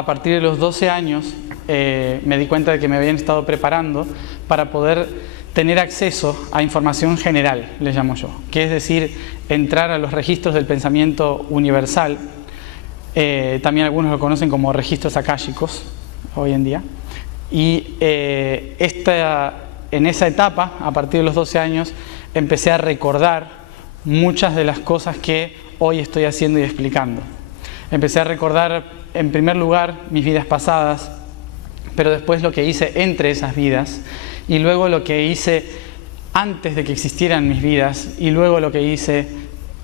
a partir de los 12 años me di cuenta de que me habían estado preparando para poder tener acceso a información general, le llamo yo, que es decir, entrar a los registros del pensamiento universal. También algunos lo conocen como registros akáshicos hoy en día. Y en esa etapa, a partir de los 12 años, empecé a recordar muchas de las cosas que hoy estoy haciendo y explicando. Empecé a recordar, en primer lugar, mis vidas pasadas, pero después lo que hice entre esas vidas, y luego lo que hice antes de que existieran mis vidas, y luego lo que hice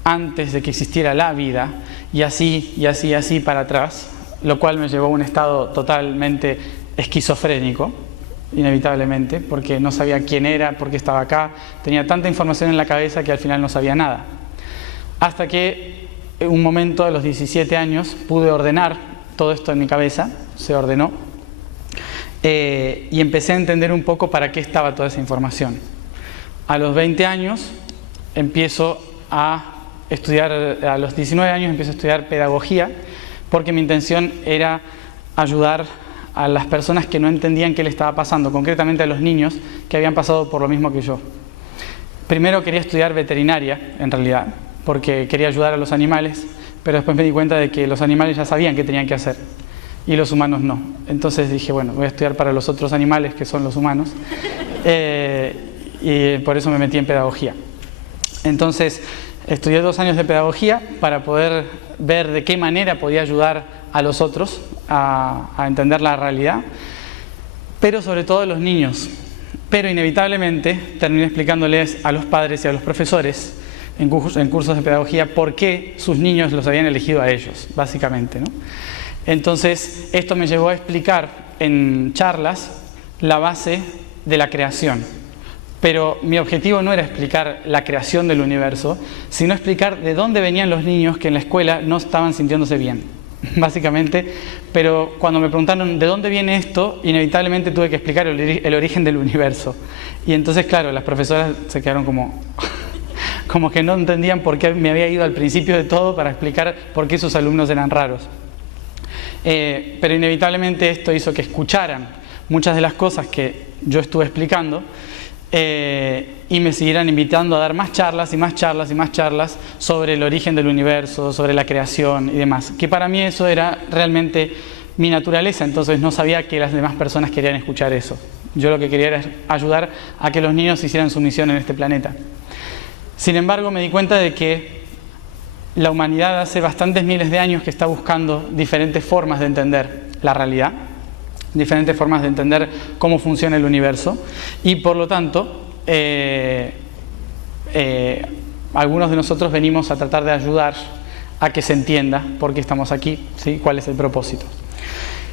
antes de que existiera la vida, y así para atrás, lo cual me llevó a un estado totalmente esquizofrénico, inevitablemente, porque no sabía quién era, por qué estaba acá, tenía tanta información en la cabeza que al final no sabía nada. Hasta que en un momento, a los 17 años, pude ordenar todo esto en mi cabeza, se ordenó, y empecé a entender un poco para qué estaba toda esa información. A los 20 años empiezo a estudiar, a los 19 años empiezo a estudiar pedagogía, porque mi intención era ayudar a las personas que no entendían qué le estaba pasando, concretamente a los niños que habían pasado por lo mismo que yo. Primero quería estudiar veterinaria, en realidad, porque quería ayudar a los animales, pero después me di cuenta de que los animales ya sabían qué tenían que hacer y los humanos no. Entonces dije, bueno, voy a estudiar para los otros animales, que son los humanos, y por eso me metí en pedagogía. Entonces estudié 2 años de pedagogía para poder ver de qué manera podía ayudar a los otros a entender la realidad, pero sobre todo a los niños. Pero inevitablemente terminé explicándoles a los padres y a los profesores en cursos de pedagogía por qué sus niños los habían elegido a ellos, básicamente, ¿no? Entonces esto me llevó a explicar en charlas la base de la creación. Pero mi objetivo no era explicar la creación del universo, sino explicar de dónde venían los niños que en la escuela no estaban sintiéndose bien, básicamente. Pero cuando me preguntaron de dónde viene esto, inevitablemente tuve que explicar el origen del universo. Y entonces, claro, las profesoras se quedaron como que no entendían por qué me había ido al principio de todo para explicar por qué sus alumnos eran raros. Pero inevitablemente esto hizo que escucharan muchas de las cosas que yo estuve explicando, y me siguieran invitando a dar más charlas y más charlas y más charlas sobre el origen del universo, sobre la creación y demás, que para mí eso era realmente mi naturaleza. Entonces no sabía que las demás personas querían escuchar eso. Yo lo que quería era ayudar a que los niños hicieran su misión en este planeta. Sin embargo, me di cuenta de que la humanidad hace bastantes miles de años que está buscando diferentes formas de entender la realidad, diferentes formas de entender cómo funciona el universo, y por lo tanto algunos de nosotros venimos a tratar de ayudar a que se entienda por qué estamos aquí, ¿sí? Cuál es el propósito.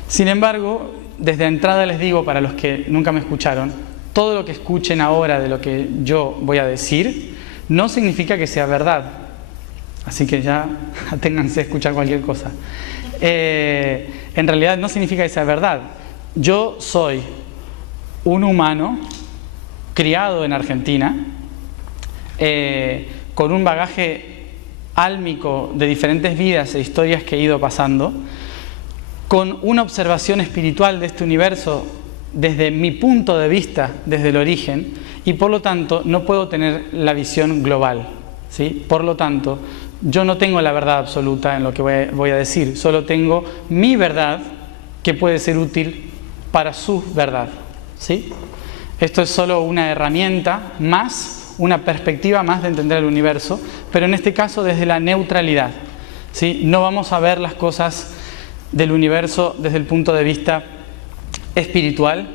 Sin embargo, desde entrada les digo, para los que nunca me escucharon, todo lo que escuchen ahora de lo que yo voy a decir no significa que sea verdad, así que ya aténganse a escuchar cualquier cosa. En realidad no significa que sea verdad. Yo soy un humano criado en Argentina, con un bagaje álmico de diferentes vidas e historias que he ido pasando, con una observación espiritual de este universo desde mi punto de vista, desde el origen, y por lo tanto no puedo tener la visión global, ¿sí? Por lo tanto, yo no tengo la verdad absoluta en lo que voy a decir, solo tengo mi verdad que puede ser útil para su verdad, ¿sí? Esto es solo una herramienta más, una perspectiva más de entender el universo, pero en este caso desde la neutralidad, ¿sí? No vamos a ver las cosas del universo desde el punto de vista espiritual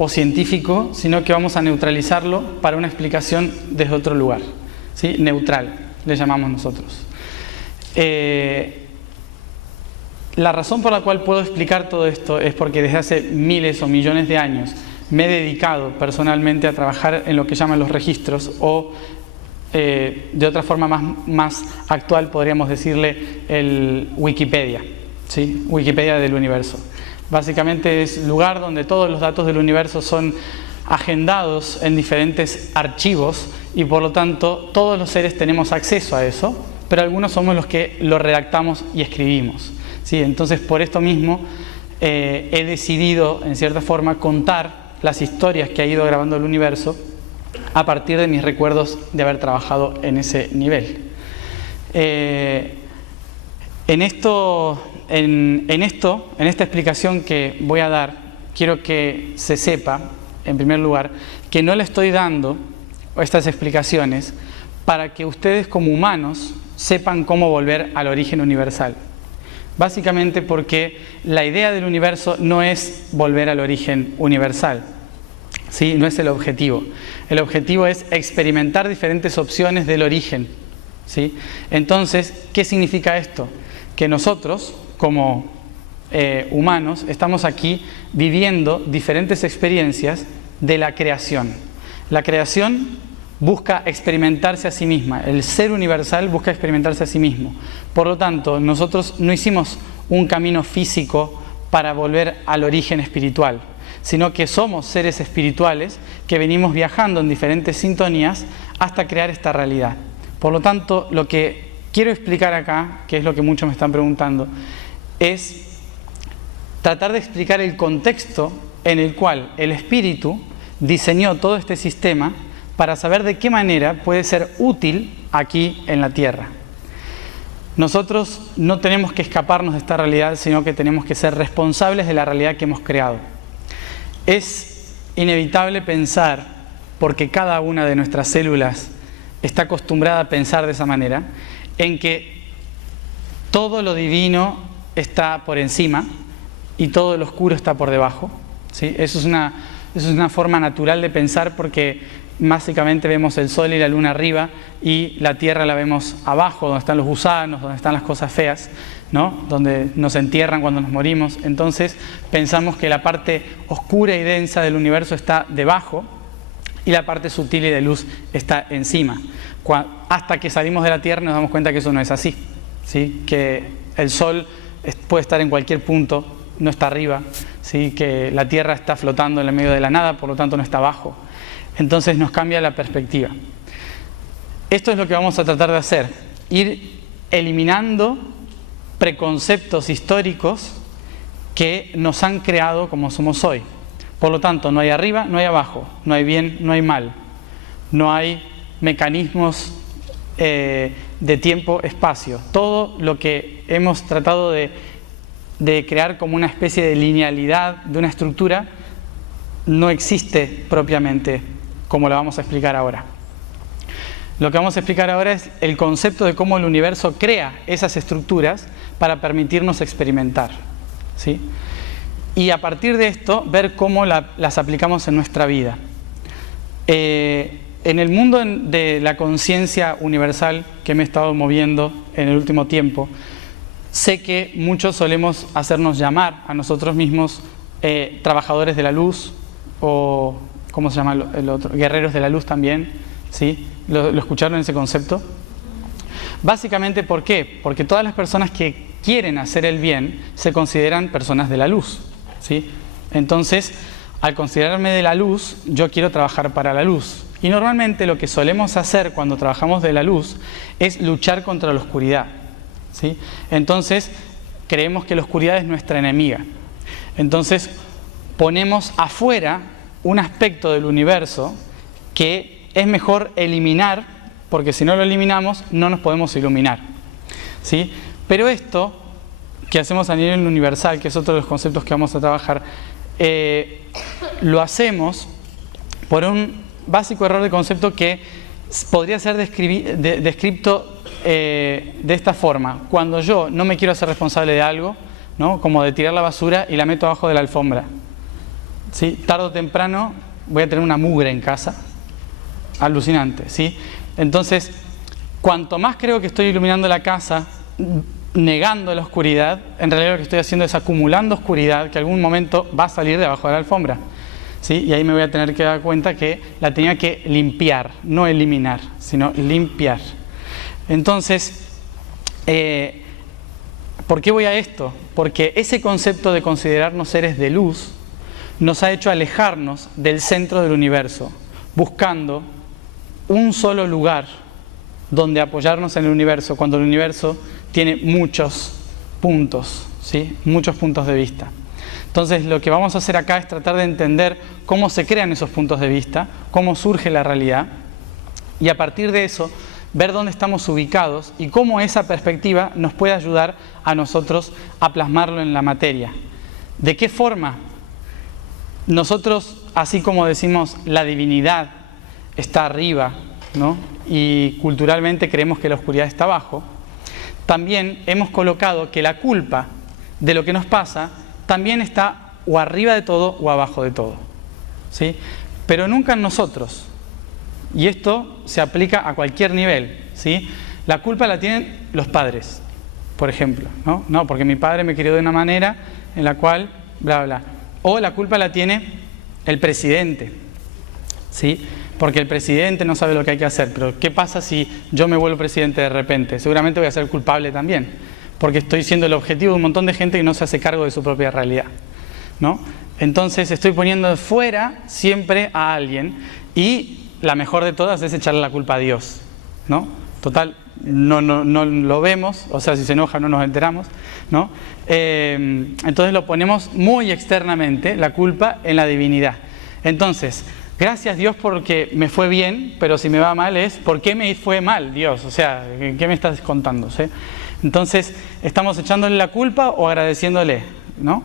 o científico, sino que vamos a neutralizarlo para una explicación desde otro lugar, ¿sí? Neutral, le llamamos nosotros. La razón por la cual puedo explicar todo esto es porque desde hace miles o millones de años me he dedicado personalmente a trabajar en lo que llaman los registros, o de otra forma más actual podríamos decirle el Wikipedia, ¿sí? Wikipedia del universo. Básicamente es el lugar donde todos los datos del universo son agendados en diferentes archivos, y por lo tanto todos los seres tenemos acceso a eso, pero algunos somos los que lo redactamos y escribimos, ¿sí? Entonces por esto mismo he decidido, en cierta forma, contar las historias que ha ido grabando el universo a partir de mis recuerdos de haber trabajado en ese nivel. En esta explicación que voy a dar, quiero que se sepa, en primer lugar, que no le estoy dando estas explicaciones para que ustedes como humanos sepan cómo volver al origen universal. Básicamente porque la idea del universo no es volver al origen universal, ¿sí? No es el objetivo. El objetivo es experimentar diferentes opciones del origen, ¿sí? Entonces, ¿qué significa esto? Que nosotros, como humanos, estamos aquí viviendo diferentes experiencias de la creación. La creación busca experimentarse a sí misma. El ser universal busca experimentarse a sí mismo. Por lo tanto, nosotros no hicimos un camino físico para volver al origen espiritual, sino que somos seres espirituales que venimos viajando en diferentes sintonías hasta crear esta realidad. Por lo tanto, lo que quiero explicar acá, que es lo que muchos me están preguntando, es tratar de explicar el contexto en el cual el espíritu diseñó todo este sistema para saber de qué manera puede ser útil aquí en la Tierra. Nosotros no tenemos que escaparnos de esta realidad, sino que tenemos que ser responsables de la realidad que hemos creado. Es inevitable pensar, porque cada una de nuestras células está acostumbrada a pensar de esa manera, en que todo lo divino está por encima y todo lo oscuro está por debajo, ¿sí? Eso es una forma natural de pensar, porque básicamente vemos el sol y la luna arriba y la tierra la vemos abajo, donde están los gusanos, donde están las cosas feas, ¿no? Donde nos entierran cuando nos morimos. Entonces pensamos que la parte oscura y densa del universo está debajo y la parte sutil y de luz está encima. Hasta que salimos de la Tierra nos damos cuenta que eso no es así, ¿sí? Que el sol puede estar en cualquier punto, no está arriba, ¿sí? Que la Tierra está flotando en el medio de la nada, por lo tanto no está abajo. Entonces nos cambia la perspectiva. Esto es lo que vamos a tratar de hacer, ir eliminando preconceptos históricos que nos han creado como somos hoy. Por lo tanto, no hay arriba, no hay abajo, no hay bien, no hay mal, no hay mecanismos de tiempo, espacio. Todo lo que hemos tratado de crear como una especie de linealidad de una estructura no existe propiamente, como lo vamos a explicar ahora. Lo que vamos a explicar ahora es el concepto de cómo el universo crea esas estructuras para permitirnos experimentar, ¿sí? Y a partir de esto, ver cómo las aplicamos en nuestra vida. En el mundo de la conciencia universal que me he estado moviendo en el último tiempo, sé que muchos solemos hacernos llamar a nosotros mismos trabajadores de la luz, o ¿cómo se llama el otro? Guerreros de la luz también, ¿sí? ¿Lo escucharon ese concepto? Básicamente, ¿por qué? Porque todas las personas que quieren hacer el bien se consideran personas de la luz, ¿sí? Entonces, al considerarme de la luz, yo quiero trabajar para la luz. Y normalmente lo que solemos hacer cuando trabajamos de la luz es luchar contra la oscuridad, ¿sí? Entonces, creemos que la oscuridad es nuestra enemiga. Entonces, ponemos afuera un aspecto del universo que es mejor eliminar, porque si no lo eliminamos no nos podemos iluminar, ¿sí? Pero esto que hacemos a nivel universal, que es otro de los conceptos que vamos a trabajar, lo hacemos por un básico error de concepto que podría ser descrito de esta forma. Cuando yo no me quiero hacer responsable de algo, ¿no? Como de tirar la basura y la meto abajo de la alfombra, ¿sí? Tarde o temprano voy a tener una mugre en casa, alucinante, ¿sí? Entonces, cuanto más creo que estoy iluminando la casa, negando la oscuridad, en realidad lo que estoy haciendo es acumulando oscuridad que algún momento va a salir de abajo de la alfombra, ¿sí? Y ahí me voy a tener que dar cuenta que la tenía que limpiar, no eliminar, sino limpiar. Entonces, ¿por qué voy a esto? Porque ese concepto de considerarnos seres de luz nos ha hecho alejarnos del centro del universo, buscando un solo lugar donde apoyarnos en el universo, cuando el universo tiene muchos puntos, ¿sí? Muchos puntos de vista. Entonces lo que vamos a hacer acá es tratar de entender cómo se crean esos puntos de vista, cómo surge la realidad, y a partir de eso ver dónde estamos ubicados y cómo esa perspectiva nos puede ayudar a nosotros a plasmarlo en la materia. ¿De qué forma? Nosotros, así como decimos la divinidad está arriba, ¿no? Y culturalmente creemos que la oscuridad está abajo, también hemos colocado que la culpa de lo que nos pasa también está o arriba de todo o abajo de todo, ¿sí? Pero nunca en nosotros. Y esto se aplica a cualquier nivel, ¿sí? La culpa la tienen los padres, por ejemplo, ¿no? No, porque mi padre me crió de una manera en la cual, bla, bla. O la culpa la tiene el presidente, ¿sí? Porque el presidente no sabe lo que hay que hacer. Pero ¿qué pasa si yo me vuelvo presidente de repente? Seguramente voy a ser culpable también, porque estoy siendo el objetivo de un montón de gente que no se hace cargo de su propia realidad, ¿no? Entonces estoy poniendo fuera siempre a alguien, y la mejor de todas es echarle la culpa a Dios, ¿no? Total, no lo vemos, o sea, si se enoja no nos enteramos, ¿no? Entonces lo ponemos muy externamente, la culpa, en la divinidad. Entonces, gracias Dios porque me fue bien, pero si me va mal es ¿por qué me fue mal, Dios? O sea, ¿qué me estás contando? ¿Sí? Entonces, ¿estamos echándole la culpa o agradeciéndole, ¿no?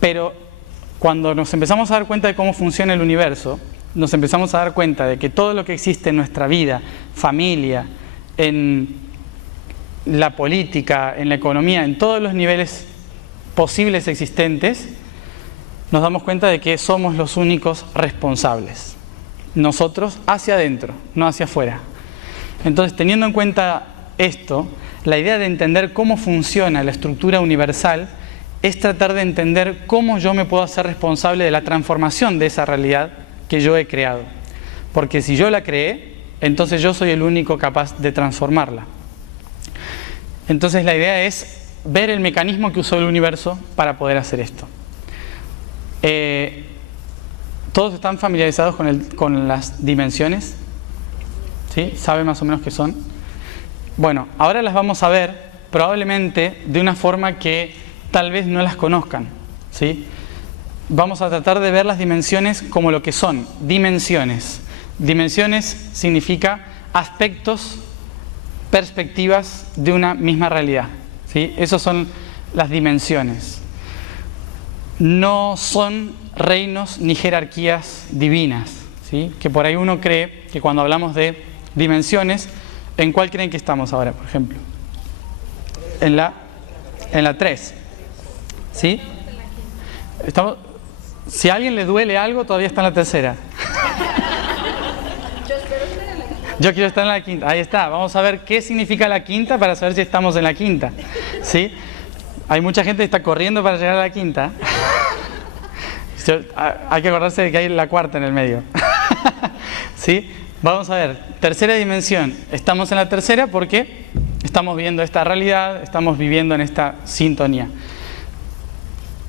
Pero cuando nos empezamos a dar cuenta de cómo funciona el universo, nos empezamos a dar cuenta de que todo lo que existe en nuestra vida, familia, en la política, en la economía, en todos los niveles posibles existentes, nos damos cuenta de que somos los únicos responsables. Nosotros hacia adentro, no hacia afuera. Entonces, teniendo en cuenta esto, la idea de entender cómo funciona la estructura universal es tratar de entender cómo yo me puedo hacer responsable de la transformación de esa realidad que yo he creado. Porque si yo la creé, entonces yo soy el único capaz de transformarla. Entonces la idea es ver el mecanismo que usó el universo para poder hacer esto. ¿Todos están familiarizados con las dimensiones? ¿Sí? ¿Saben más o menos qué son? Bueno, ahora las vamos a ver probablemente de una forma que tal vez no las conozcan, ¿sí? Vamos a tratar de ver las dimensiones como lo que son, dimensiones. Dimensiones significa aspectos, perspectivas de una misma realidad, ¿sí? Esas son las dimensiones. No son reinos ni jerarquías divinas, ¿sí? Que por ahí uno cree que cuando hablamos de dimensiones, ¿en cuál creen que estamos ahora, por ejemplo? En la 3, ¿sí? Si a alguien le duele algo, todavía está en la tercera. Yo quiero estar en la quinta. Ahí está. Vamos a ver qué significa la quinta para saber si estamos en la quinta, ¿sí? Hay mucha gente que está corriendo para llegar a la quinta. Hay que acordarse de que hay la cuarta en el medio. ¿Sí? Vamos a ver. Tercera dimensión. Estamos en la tercera porque estamos viendo esta realidad, estamos viviendo en esta sintonía.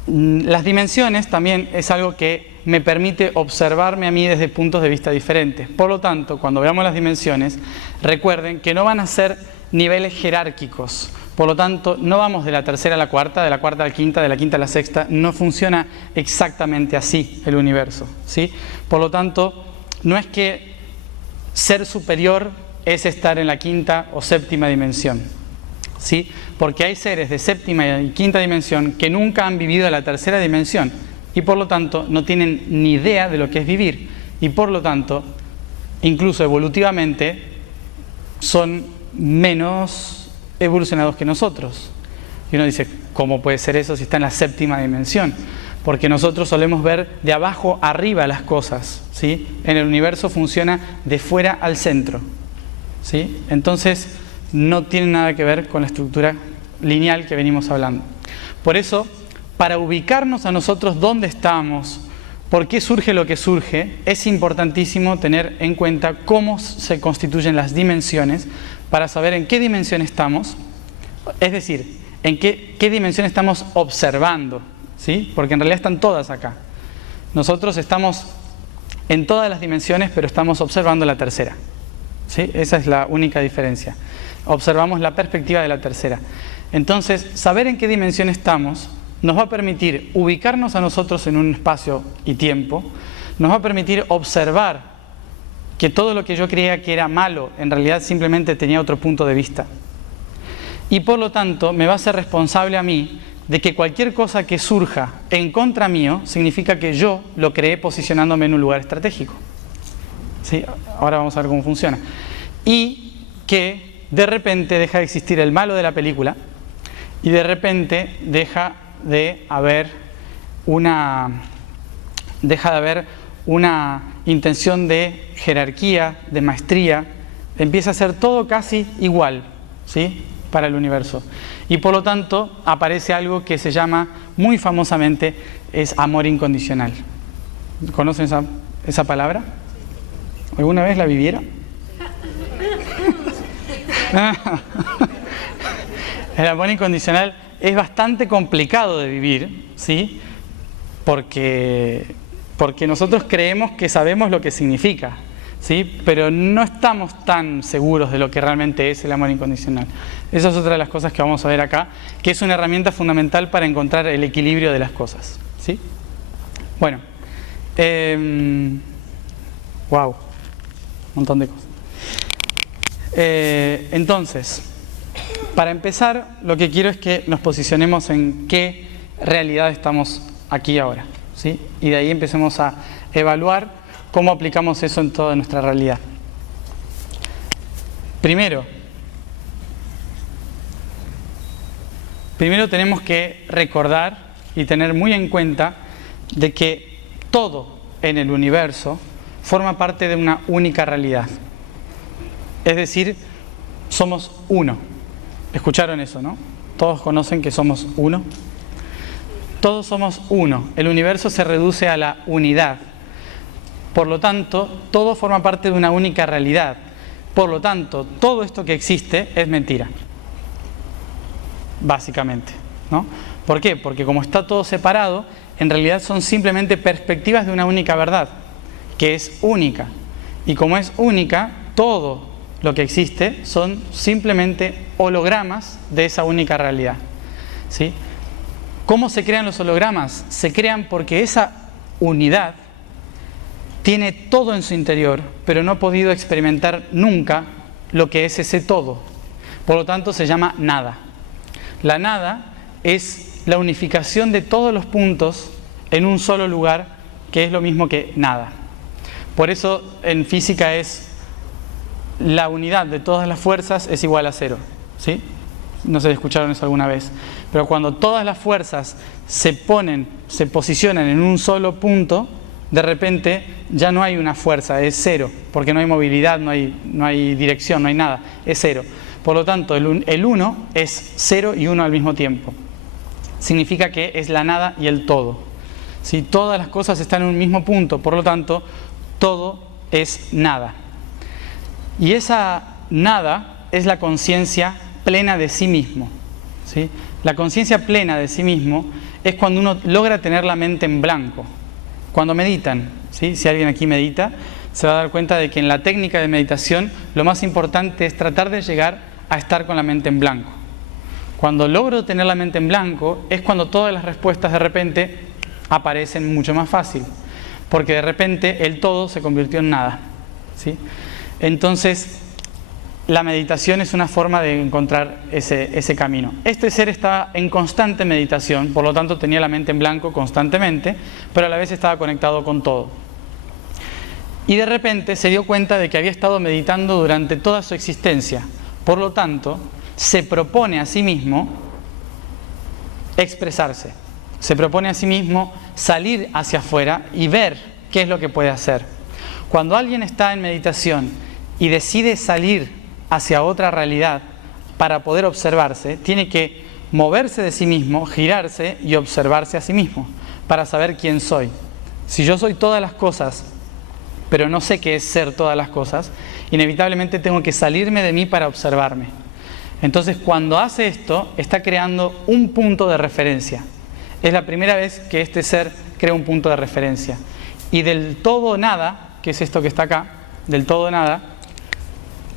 Las dimensiones también es algo que me permite observarme a mí desde puntos de vista diferentes. Por lo tanto, cuando veamos las dimensiones, recuerden que no van a ser niveles jerárquicos. Por lo tanto, no vamos de la tercera a la cuarta, de la cuarta a la quinta, de la quinta a la sexta. No funciona exactamente así el universo, ¿sí? Por lo tanto, no es que ser superior es estar en la quinta o séptima dimensión, ¿sí? Porque hay seres de séptima y quinta dimensión que nunca han vivido la tercera dimensión y por lo tanto no tienen ni idea de lo que es vivir y por lo tanto, incluso evolutivamente, son menos evolucionados que nosotros. Y uno dice, ¿cómo puede ser eso si está en la séptima dimensión? Porque nosotros solemos ver de abajo arriba las cosas, ¿sí? En el universo funciona de fuera al centro, ¿sí? Entonces no tiene nada que ver con la estructura lineal que venimos hablando. Por eso, para ubicarnos a nosotros dónde estamos, por qué surge lo que surge, es importantísimo tener en cuenta cómo se constituyen las dimensiones para saber en qué dimensión estamos, es decir, en qué dimensión estamos observando, ¿sí? Porque en realidad están todas acá. Nosotros estamos en todas las dimensiones, pero estamos observando la tercera, ¿sí? Esa es la única diferencia. Observamos la perspectiva de la tercera. Entonces, saber en qué dimensión estamos nos va a permitir ubicarnos a nosotros en un espacio y tiempo, nos va a permitir observar que todo lo que yo creía que era malo, en realidad simplemente tenía otro punto de vista. Y por lo tanto, me va a hacer responsable a mí de que cualquier cosa que surja en contra mío, significa que yo lo creé posicionándome en un lugar estratégico. ¿Sí? Ahora vamos a ver cómo funciona. Y que de repente deja de existir el malo de la película y de repente deja de haber una intención de jerarquía, de maestría. Empieza a ser todo casi igual, ¿sí?, para el universo. Y por lo tanto aparece algo que se llama, muy famosamente, es amor incondicional. ¿Conocen esa palabra? ¿Alguna vez la vivieron? El amor incondicional es bastante complicado de vivir, ¿sí? Porque nosotros creemos que sabemos lo que significa, ¿sí? Pero no estamos tan seguros de lo que realmente es el amor incondicional. Esa es otra de las cosas que vamos a ver acá, que es una herramienta fundamental para encontrar el equilibrio de las cosas, ¿sí? Bueno, wow, un montón de cosas. Entonces, para empezar, lo que quiero es que nos posicionemos en qué realidad estamos aquí ahora, ¿sí? Y de ahí empecemos a evaluar cómo aplicamos eso en toda nuestra realidad. Primero tenemos que recordar y tener muy en cuenta de que todo en el universo forma parte de una única realidad. Es decir, somos uno. ¿Escucharon eso, no? ¿Todos conocen que somos uno? Todos somos uno. El universo se reduce a la unidad. Por lo tanto, todo forma parte de una única realidad. Por lo tanto, todo esto que existe es mentira. Básicamente, ¿no? ¿Por qué? Porque como está todo separado, en realidad son simplemente perspectivas de una única verdad, que es única. Y como es única, todo lo que existe son simplemente hologramas de esa única realidad, ¿sí? ¿Cómo se crean los hologramas? Se crean porque esa unidad tiene todo en su interior, pero no ha podido experimentar nunca lo que es ese todo. Por lo tanto, se llama nada. La nada es la unificación de todos los puntos en un solo lugar, que es lo mismo que nada. Por eso, en física es la unidad de todas las fuerzas es igual a cero, ¿sí? No sé si escucharon eso alguna vez. Pero cuando todas las fuerzas se posicionan en un solo punto, de repente ya no hay una fuerza, es cero, porque no hay movilidad, no hay dirección, no hay nada, es cero. Por lo tanto, el uno es cero y uno al mismo tiempo. Significa que es la nada y el todo. Si todas las cosas están en un mismo punto, por lo tanto, todo es nada. Y esa nada es la conciencia plena de sí mismo, ¿sí? La conciencia plena de sí mismo es cuando uno logra tener la mente en blanco. Cuando meditan, ¿sí? Si alguien aquí medita, se va a dar cuenta de que en la técnica de meditación lo más importante es tratar de llegar a estar con la mente en blanco. Cuando logro tener la mente en blanco es cuando todas las respuestas de repente aparecen mucho más fácil, porque de repente el todo se convirtió en nada, ¿sí? Entonces, la meditación es una forma de encontrar ese camino. Este ser estaba en constante meditación, por lo tanto tenía la mente en blanco constantemente, pero a la vez estaba conectado con todo. Y de repente se dio cuenta de que había estado meditando durante toda su existencia. Por lo tanto, se propone a sí mismo expresarse. Se propone a sí mismo salir hacia afuera y ver qué es lo que puede hacer. Cuando alguien está en meditación y decide salir hacia otra realidad para poder observarse, tiene que moverse de sí mismo, girarse y observarse a sí mismo para saber quién soy. Si yo soy todas las cosas, pero no sé qué es ser todas las cosas, inevitablemente tengo que salirme de mí para observarme. Entonces, cuando hace esto, está creando un punto de referencia. Es la primera vez que este ser crea un punto de referencia. Y del todo nada, que es esto que está acá, del todo nada,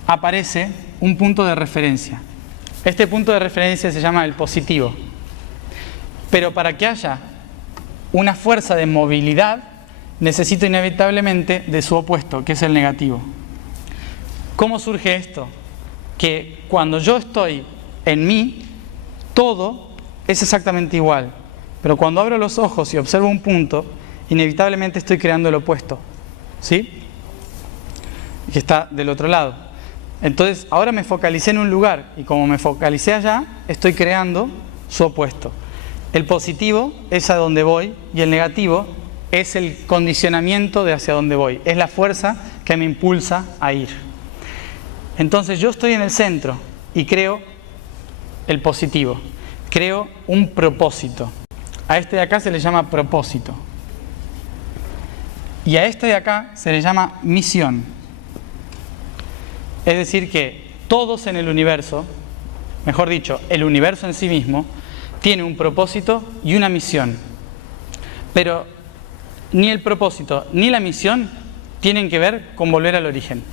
aparece un punto de referencia. Este punto de referencia se llama el positivo. Pero para que haya una fuerza de movilidad, necesito inevitablemente de su opuesto, que es el negativo. ¿Cómo surge esto? Que cuando yo estoy en mí, todo es exactamente igual. Pero cuando abro los ojos y observo un punto, inevitablemente estoy creando el opuesto. ¿Sí? Que está del otro lado. Entonces, ahora me focalicé en un lugar y como me focalicé allá, estoy creando su opuesto. El positivo es a donde voy y el negativo es el condicionamiento de hacia dónde voy. Es la fuerza que me impulsa a ir. Entonces, yo estoy en el centro y creo el positivo. Creo un propósito. A este de acá se le llama propósito. Y a este de acá se le llama misión. Es decir que todos en el universo, mejor dicho, el universo en sí mismo, tiene un propósito y una misión. Pero ni el propósito ni la misión tienen que ver con volver al origen,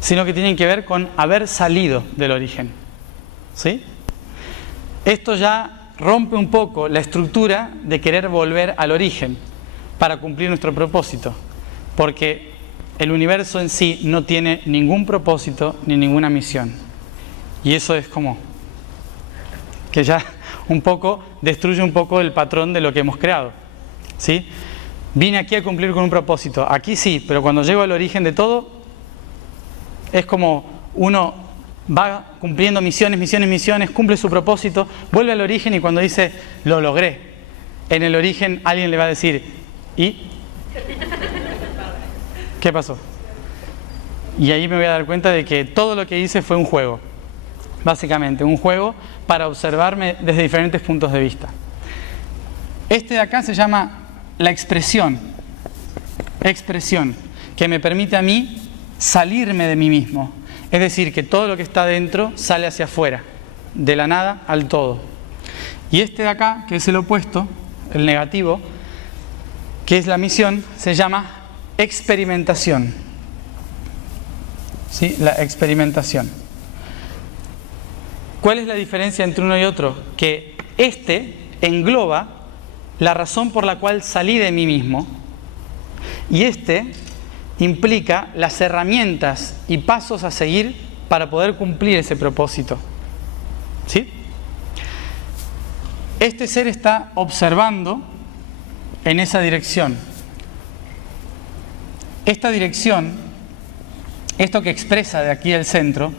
sino que tienen que ver con haber salido del origen. ¿Sí? Esto ya rompe un poco la estructura de querer volver al origen para cumplir nuestro propósito, porque el universo en sí no tiene ningún propósito ni ninguna misión. Y eso es como que ya un poco destruye un poco el patrón de lo que hemos creado. ¿Sí? Vine aquí a cumplir con un propósito. Aquí sí, pero cuando llego al origen de todo, es como uno va cumpliendo misiones, cumple su propósito, vuelve al origen y cuando dice, lo logré, en el origen alguien le va a decir, ¿y? ¿Qué pasó? Y ahí me voy a dar cuenta de que todo lo que hice fue un juego. Básicamente, un juego para observarme desde diferentes puntos de vista. Este de acá se llama la expresión, que me permite a mí salirme de mí mismo. Es decir, que todo lo que está dentro sale hacia afuera, de la nada al todo. Y este de acá, que es el opuesto, el negativo, que es la misión, se llama experimentación. ¿Sí? La experimentación. ¿Cuál es la diferencia entre uno y otro? Que este engloba la razón por la cual salí de mí mismo y este implica las herramientas y pasos a seguir para poder cumplir ese propósito. ¿Sí? Este ser está observando en esa dirección. Esta dirección, esto que expresa de aquí el centro,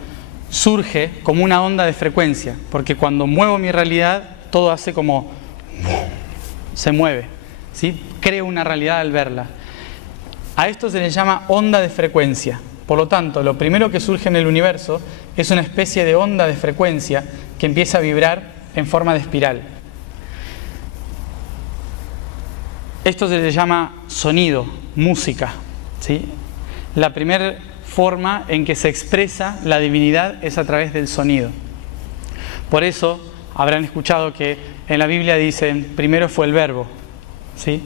surge como una onda de frecuencia, porque cuando muevo mi realidad, todo hace como se mueve, ¿sí? Creo una realidad al verla. A esto se le llama onda de frecuencia. Por lo tanto, lo primero que surge en el universo es una especie de onda de frecuencia que empieza a vibrar en forma de espiral. Esto se le llama sonido, música, ¿sí? La primera forma en que se expresa la divinidad es a través del sonido. Por eso habrán escuchado que en la Biblia dicen, primero fue el verbo, ¿sí?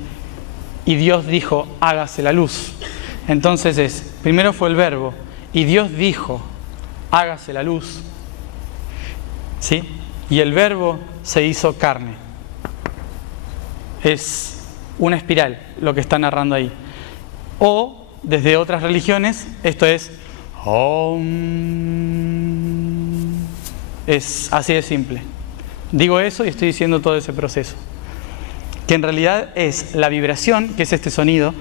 Y Dios dijo, hágase la luz. Entonces primero fue el verbo y Dios dijo, hágase la luz, ¿sí? Y el verbo se hizo carne. Es una espiral lo que está narrando ahí. O, desde otras religiones, esto es Om. Es así de simple. Digo eso y estoy diciendo todo ese proceso. Que en realidad es la vibración, que es este sonido,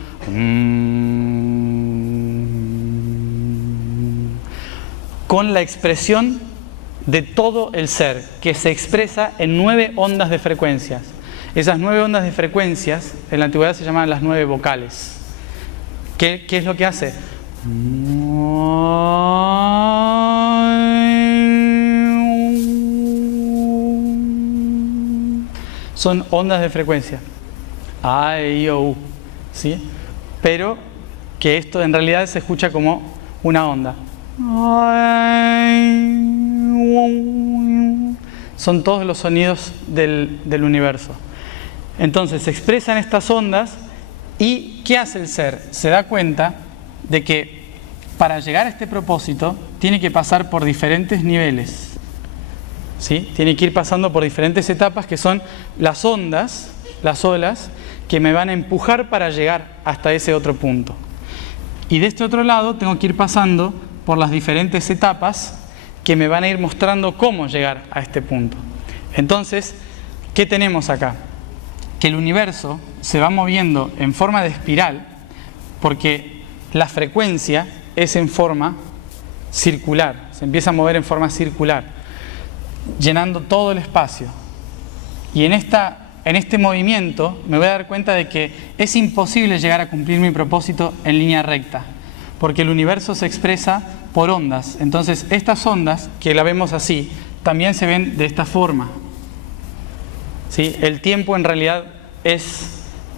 con la expresión de todo el ser, que se expresa en 9 ondas de frecuencias. Esas 9 ondas de frecuencias, en la antigüedad se llamaban las 9 vocales. ¿Qué es lo que hace? Son ondas de frecuencia. A, E, I, O, U. ¿Sí? Pero que esto en realidad se escucha como una onda. Son todos los sonidos del universo. Entonces se expresan estas ondas y ¿qué hace el ser? Se da cuenta de que para llegar a este propósito tiene que pasar por diferentes niveles. ¿sí? Tiene que ir pasando por diferentes etapas que son las ondas, las olas, que me van a empujar para llegar hasta ese otro punto. Y de este otro lado tengo que ir pasando por las diferentes etapas que me van a ir mostrando cómo llegar a este punto. Entonces, ¿qué tenemos acá? Que el universo se va moviendo en forma de espiral porque la frecuencia es en forma circular, se empieza a mover en forma circular, llenando todo el espacio. Y en este movimiento me voy a dar cuenta de que es imposible llegar a cumplir mi propósito en línea recta, porque el universo se expresa por ondas. Entonces estas ondas, que la vemos así, también se ven de esta forma, ¿sí? El tiempo en realidad es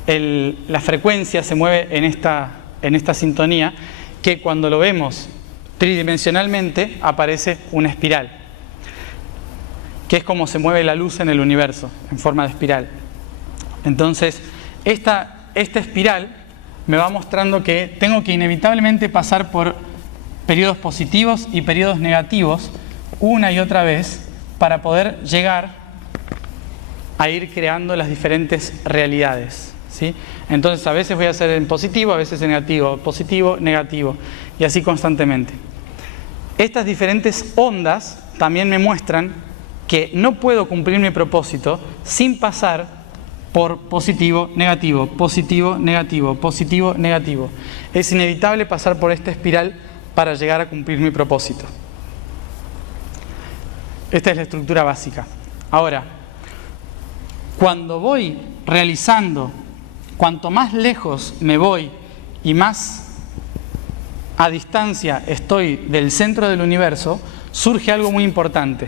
la frecuencia se mueve en esta sintonía, que cuando lo vemos tridimensionalmente aparece una espiral, que es como se mueve la luz en el universo, en forma de espiral. Entonces, esta espiral me va mostrando que tengo que inevitablemente pasar por periodos positivos y periodos negativos una y otra vez para poder llegar a ir creando las diferentes realidades, ¿sí? Entonces, a veces voy a hacer en positivo, a veces en negativo, positivo, negativo, y así constantemente. Estas diferentes ondas también me muestran que no puedo cumplir mi propósito sin pasar por positivo, negativo, positivo, negativo, positivo, negativo. Es inevitable pasar por esta espiral para llegar a cumplir mi propósito. Esta es la estructura básica. Ahora, cuando voy realizando, cuanto más lejos me voy y más a distancia estoy del centro del universo, surge algo muy importante,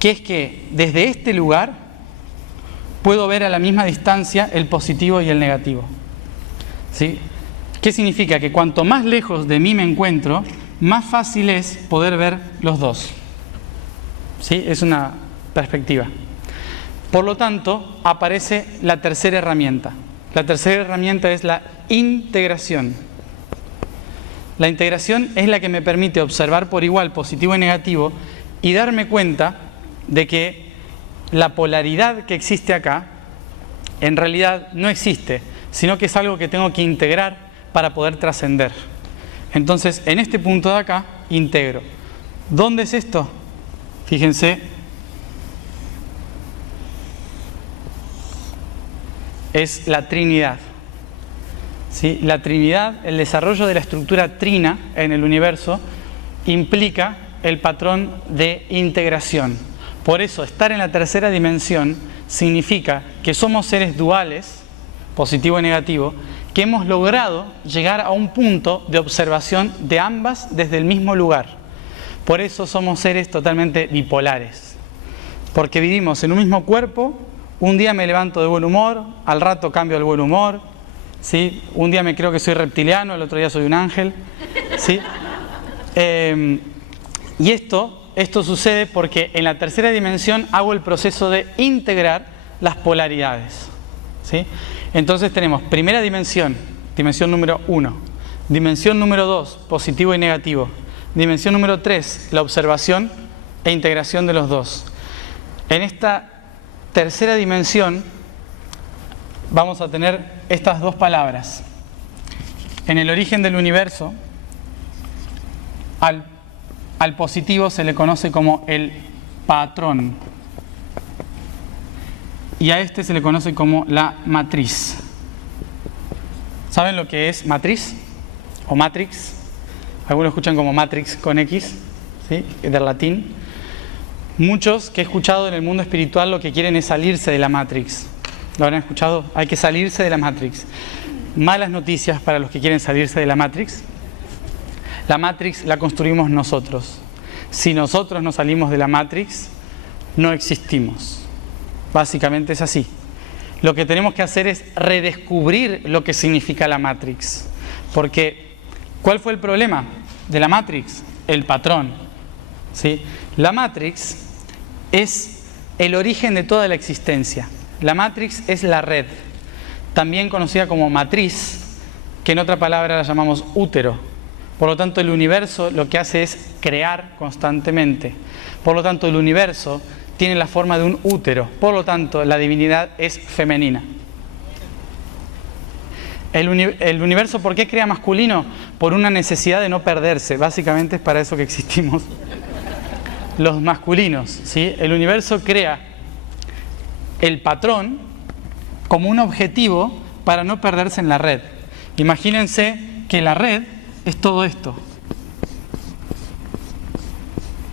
que es que desde este lugar puedo ver a la misma distancia el positivo y el negativo, ¿sí? ¿Qué significa? Que cuanto más lejos de mí me encuentro, más fácil es poder ver los dos, ¿sí? Es una perspectiva. Por lo tanto, aparece la tercera herramienta. La tercera herramienta es la integración. La integración es la que me permite observar por igual positivo y negativo y darme cuenta de que la polaridad que existe acá en realidad no existe, sino que es algo que tengo que integrar para poder trascender. Entonces, en este punto de acá, integro. ¿Dónde es esto? Fíjense, es la Trinidad, ¿sí? La Trinidad, el desarrollo de la estructura trina en el universo implica el patrón de integración. Por eso, estar en la tercera dimensión significa que somos seres duales, positivo y negativo, que hemos logrado llegar a un punto de observación de ambas desde el mismo lugar. Por eso somos seres totalmente bipolares, porque vivimos en un mismo cuerpo. Un día me levanto de buen humor, al rato cambio el buen humor, ¿sí? Un día me creo que soy reptiliano, el otro día soy un ángel, ¿sí? Y esto sucede porque en la tercera dimensión hago el proceso de integrar las polaridades, ¿sí? Entonces tenemos primera dimensión, dimensión número 1, dimensión número 2, positivo y negativo, dimensión número 3, la observación e integración de los dos. En esta tercera dimensión vamos a tener estas dos palabras. En el origen del universo, al positivo se le conoce como el patrón y a este se le conoce como la matriz. ¿Saben lo que es matriz o matrix? Algunos escuchan como matrix con X, ¿sí? Del latín. Muchos que he escuchado en el mundo espiritual lo que quieren es salirse de la Matrix. ¿Lo habrán escuchado? Hay que salirse de la Matrix. Malas noticias para los que quieren salirse de la Matrix. La Matrix la construimos nosotros. Si nosotros no salimos de la Matrix, no existimos. Básicamente es así. Lo que tenemos que hacer es redescubrir lo que significa la Matrix. Porque, ¿cuál fue el problema de la Matrix? El patrón, ¿sí? La Matrix es el origen de toda la existencia. La Matrix es la red, también conocida como matriz, que en otra palabra la llamamos útero. Por lo tanto, el universo lo que hace es crear constantemente. Por lo tanto, el universo tiene la forma de un útero. Por lo tanto, la divinidad es femenina. El universo, ¿por qué crea masculino? Por una necesidad de no perderse. Básicamente es para eso que existimos los masculinos, ¿sí? El universo crea el patrón como un objetivo para no perderse en la red. Imagínense que la red es todo esto,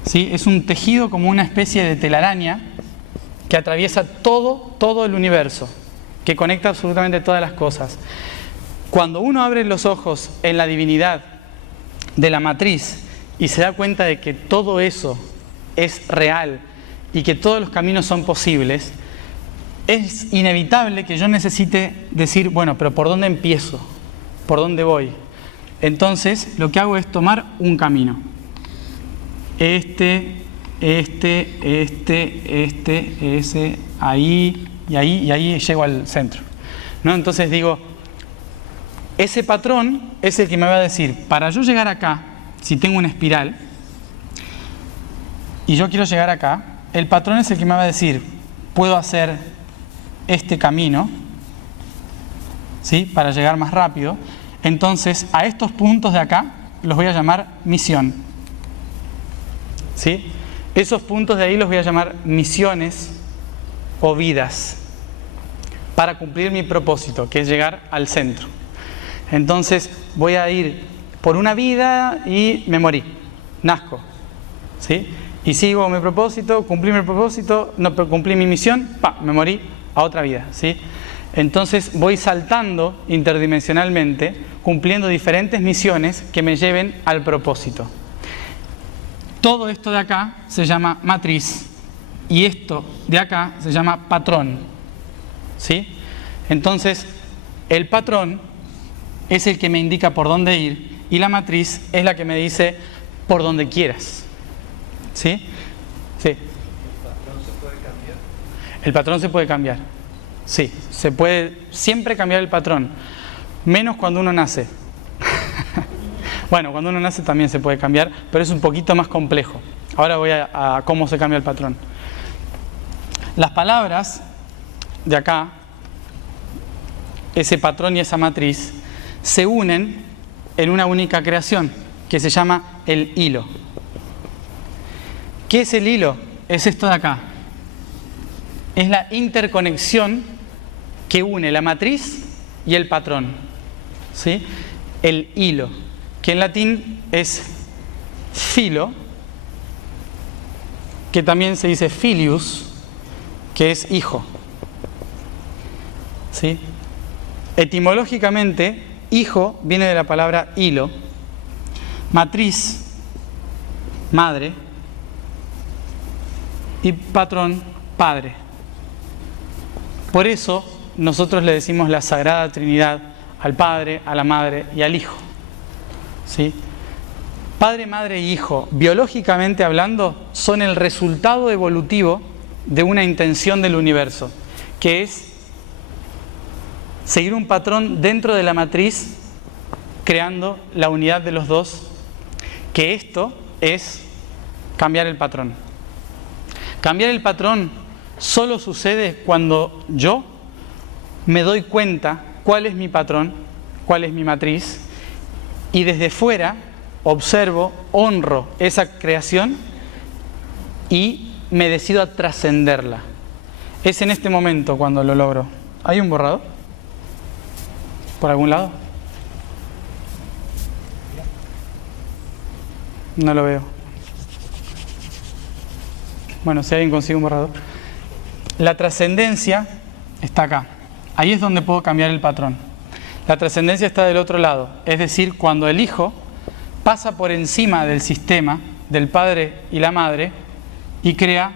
¿sí? Es un tejido como una especie de telaraña que atraviesa todo el universo, que conecta absolutamente todas las cosas. Cuando uno abre los ojos en la divinidad de la matriz y se da cuenta de que todo eso es real y que todos los caminos son posibles, es inevitable que yo necesite decir, bueno, pero ¿por dónde empiezo? ¿Por dónde voy? Entonces, lo que hago es tomar un camino. Ese, ahí y ahí llego al centro, ¿no? Entonces digo, ese patrón es el que me va a decir, para yo llegar acá, si tengo una espiral, y yo quiero llegar acá, el patrón es el que me va a decir, puedo hacer este camino, ¿sí? Para llegar más rápido. Entonces, a estos puntos de acá los voy a llamar misión, ¿sí? Esos puntos de ahí los voy a llamar misiones o vidas para cumplir mi propósito, que es llegar al centro. Entonces, voy a ir por una vida y me morí, nazco, ¿sí? Y sigo mi propósito, cumplí mi propósito, no cumplí mi misión, me morí a otra vida, ¿sí? Entonces voy saltando interdimensionalmente, cumpliendo diferentes misiones que me lleven al propósito. Todo esto de acá se llama matriz y esto de acá se llama patrón, ¿sí? Entonces, el patrón es el que me indica por dónde ir y la matriz es la que me dice por donde quieras. ¿Sí? Sí. ¿El patrón se puede cambiar? El patrón se puede cambiar. Sí, se puede siempre cambiar el patrón, menos cuando uno nace. Bueno, cuando uno nace también se puede cambiar, pero es un poquito más complejo. Ahora voy a cómo se cambia el patrón. Las palabras de acá, ese patrón y esa matriz, se unen en una única creación que se llama el hilo. ¿Qué es el hilo? Es esto de acá. Es la interconexión que une la matriz y el patrón, ¿sí? El hilo, que en latín es filo, que también se dice filius, que es hijo, ¿sí? Etimológicamente, hijo viene de la palabra hilo, matriz, madre, y patrón, padre. Por eso nosotros le decimos la Sagrada Trinidad al Padre, a la Madre y al Hijo, ¿sí? Padre, Madre y Hijo, biológicamente hablando, son el resultado evolutivo de una intención del universo, que es seguir un patrón dentro de la matriz, creando la unidad de los dos, que esto es cambiar el patrón. Cambiar el patrón solo sucede cuando yo me doy cuenta cuál es mi patrón, cuál es mi matriz, y desde fuera observo, honro esa creación y me decido a trascenderla. Es en este momento cuando lo logro. ¿Hay un borrador? ¿Por algún lado? No lo veo. Bueno, si alguien consigue un borrador. La trascendencia está acá. Ahí es donde puedo cambiar el patrón. La trascendencia está del otro lado. Es decir, cuando el hijo pasa por encima del sistema, del padre y la madre, y crea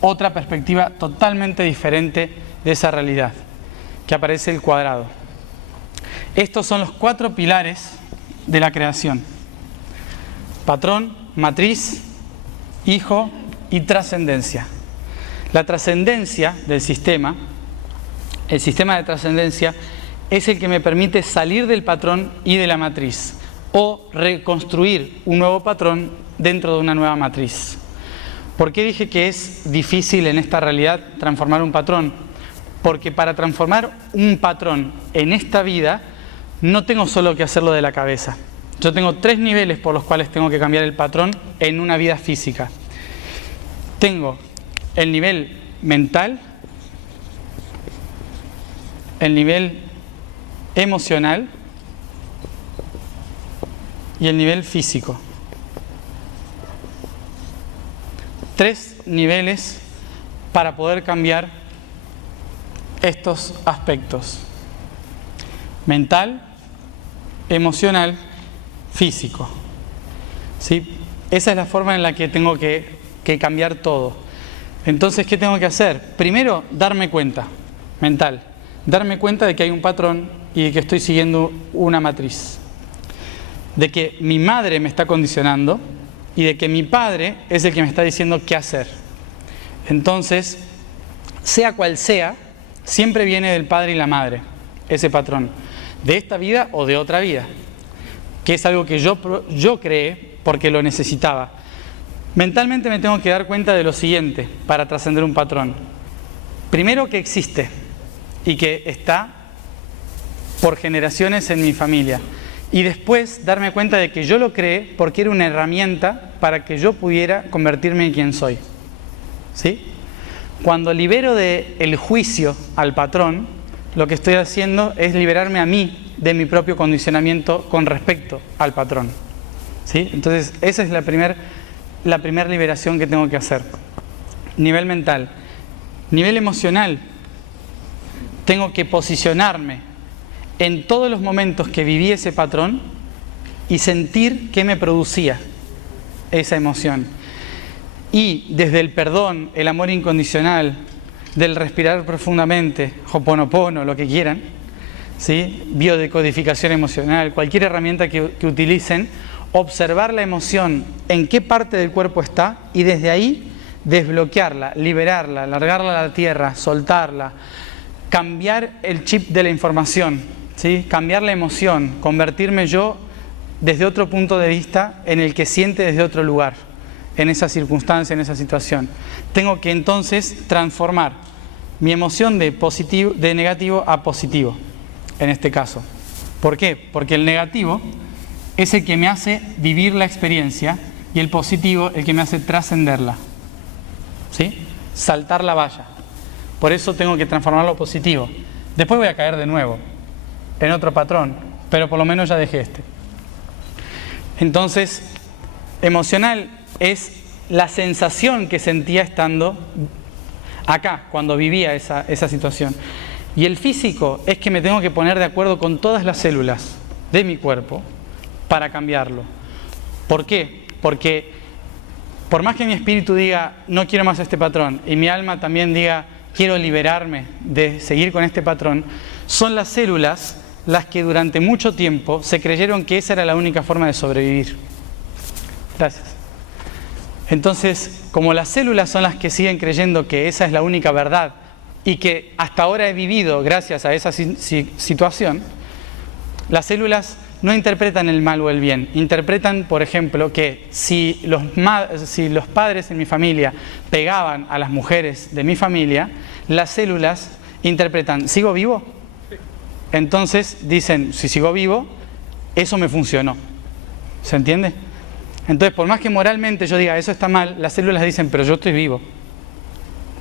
otra perspectiva totalmente diferente de esa realidad, que aparece el cuadrado. Estos son los 4 pilares de la creación: patrón, matriz, hijo y trascendencia. La trascendencia del sistema, el sistema de trascendencia, es el que me permite salir del patrón y de la matriz, o reconstruir un nuevo patrón dentro de una nueva matriz. ¿Por qué dije que es difícil en esta realidad transformar un patrón? Porque para transformar un patrón en esta vida, no tengo solo que hacerlo de la cabeza. Yo tengo 3 niveles por los cuales tengo que cambiar el patrón en una vida física. Tengo el nivel mental, el nivel emocional y el nivel físico. 3 niveles para poder cambiar estos aspectos: mental, emocional, físico. ¿Sí? Esa es la forma en la que tengo que cambiar todo. Entonces, ¿qué tengo que hacer? Primero, darme cuenta, mental. Darme cuenta de que hay un patrón y de que estoy siguiendo una matriz. De que mi madre me está condicionando y de que mi padre es el que me está diciendo qué hacer. Entonces, sea cual sea, siempre viene del padre y la madre, ese patrón. De esta vida o de otra vida. Que es algo que yo creé porque lo necesitaba. Mentalmente me tengo que dar cuenta de lo siguiente para trascender un patrón. Primero, que existe y que está por generaciones en mi familia. Y después darme cuenta de que yo lo creé porque era una herramienta para que yo pudiera convertirme en quien soy. ¿Sí? Cuando libero del juicio al patrón, lo que estoy haciendo es liberarme a mí de mi propio condicionamiento con respecto al patrón. ¿Sí? Entonces, esa es la primera liberación que tengo que hacer. Nivel mental. Nivel emocional. Tengo que posicionarme en todos los momentos que viví ese patrón y sentir qué me producía esa emoción. Y desde el perdón, el amor incondicional, del respirar profundamente, Ho'oponopono, lo que quieran, ¿sí? Biodecodificación emocional, cualquier herramienta que utilicen, observar la emoción, en qué parte del cuerpo está y desde ahí desbloquearla, liberarla, largarla a la tierra, soltarla, cambiar el chip de la información, ¿sí? Cambiar la emoción, convertirme yo desde otro punto de vista en el que siente desde otro lugar, en esa circunstancia, en esa situación. Tengo que entonces transformar mi emoción de negativo a positivo, en este caso. ¿Por qué? Porque el negativo es el que me hace vivir la experiencia y el positivo el que me hace trascenderla. ¿Sí? Saltar la valla. Por eso tengo que transformarlo positivo. Después voy a caer de nuevo en otro patrón, pero por lo menos ya dejé este. Entonces, emocional es la sensación que sentía estando acá, cuando vivía esa situación. Y el físico es que me tengo que poner de acuerdo con todas las células de mi cuerpo para cambiarlo. ¿Por qué? Porque por más que mi espíritu diga no quiero más este patrón y mi alma también diga quiero liberarme de seguir con este patrón, son las células las que durante mucho tiempo se creyeron que esa era la única forma de sobrevivir. Gracias. Entonces, como las células son las que siguen creyendo que esa es la única verdad y que hasta ahora he vivido gracias a esa situación, las células no interpretan el mal o el bien. Interpretan, por ejemplo, que si los padres en mi familia pegaban a las mujeres de mi familia, las células interpretan, ¿sigo vivo? Entonces dicen, si sigo vivo, eso me funcionó. ¿Se entiende? Entonces, por más que moralmente yo diga, eso está mal, las células dicen, pero yo estoy vivo.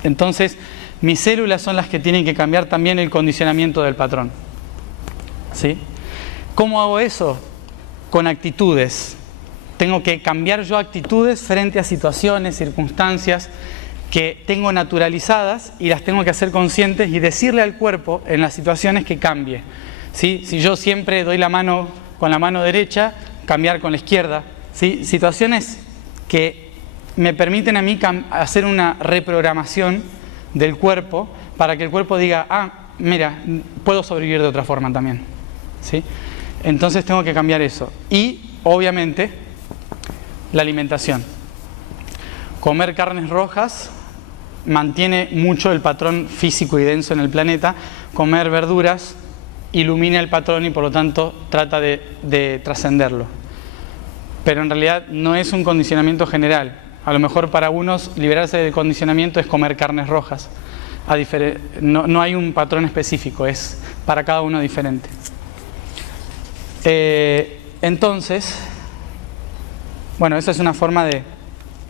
Entonces, mis células son las que tienen que cambiar también el condicionamiento del patrón. ¿Sí? ¿Cómo hago eso? Con actitudes. Tengo que cambiar yo actitudes frente a situaciones, circunstancias que tengo naturalizadas y las tengo que hacer conscientes y decirle al cuerpo en las situaciones que cambie. ¿Sí? Si yo siempre doy la mano con la mano derecha, cambiar con la izquierda. ¿Sí? Situaciones que me permiten a mí hacer una reprogramación del cuerpo para que el cuerpo diga, mira, puedo sobrevivir de otra forma también. ¿Sí? Entonces tengo que cambiar eso. Y, obviamente, la alimentación. Comer carnes rojas mantiene mucho el patrón físico y denso en el planeta. Comer verduras ilumina el patrón y, por lo tanto, trata de trascenderlo. Pero en realidad no es un condicionamiento general. A lo mejor para unos liberarse del condicionamiento es comer carnes rojas. No hay un patrón específico, es para cada uno diferente. Entonces, bueno, esa es una forma de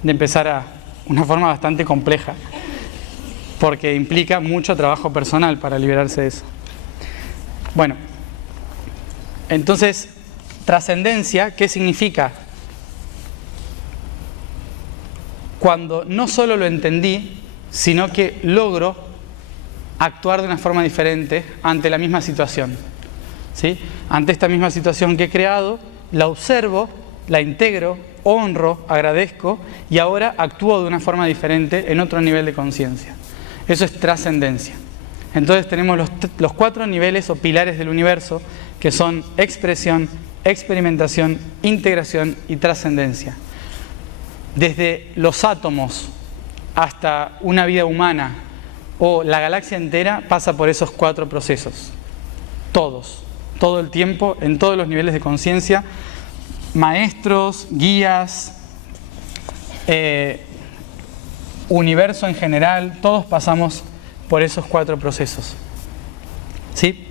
empezar una forma bastante compleja, porque implica mucho trabajo personal para liberarse de eso. Bueno, entonces, trascendencia, ¿qué significa? Cuando no solo lo entendí, sino que logro actuar de una forma diferente ante la misma situación. ¿Sí? Ante esta misma situación que he creado, la observo, la integro, honro, agradezco y ahora actúo de una forma diferente en otro nivel de conciencia. Eso es trascendencia. Entonces tenemos los 4 niveles o pilares del universo, que son expresión, experimentación, integración y trascendencia. Desde los átomos hasta una vida humana o la galaxia entera pasa por esos 4 procesos. Todo el tiempo, en todos los niveles de conciencia, maestros, guías, universo en general, todos pasamos por esos 4 procesos. ¿Sí?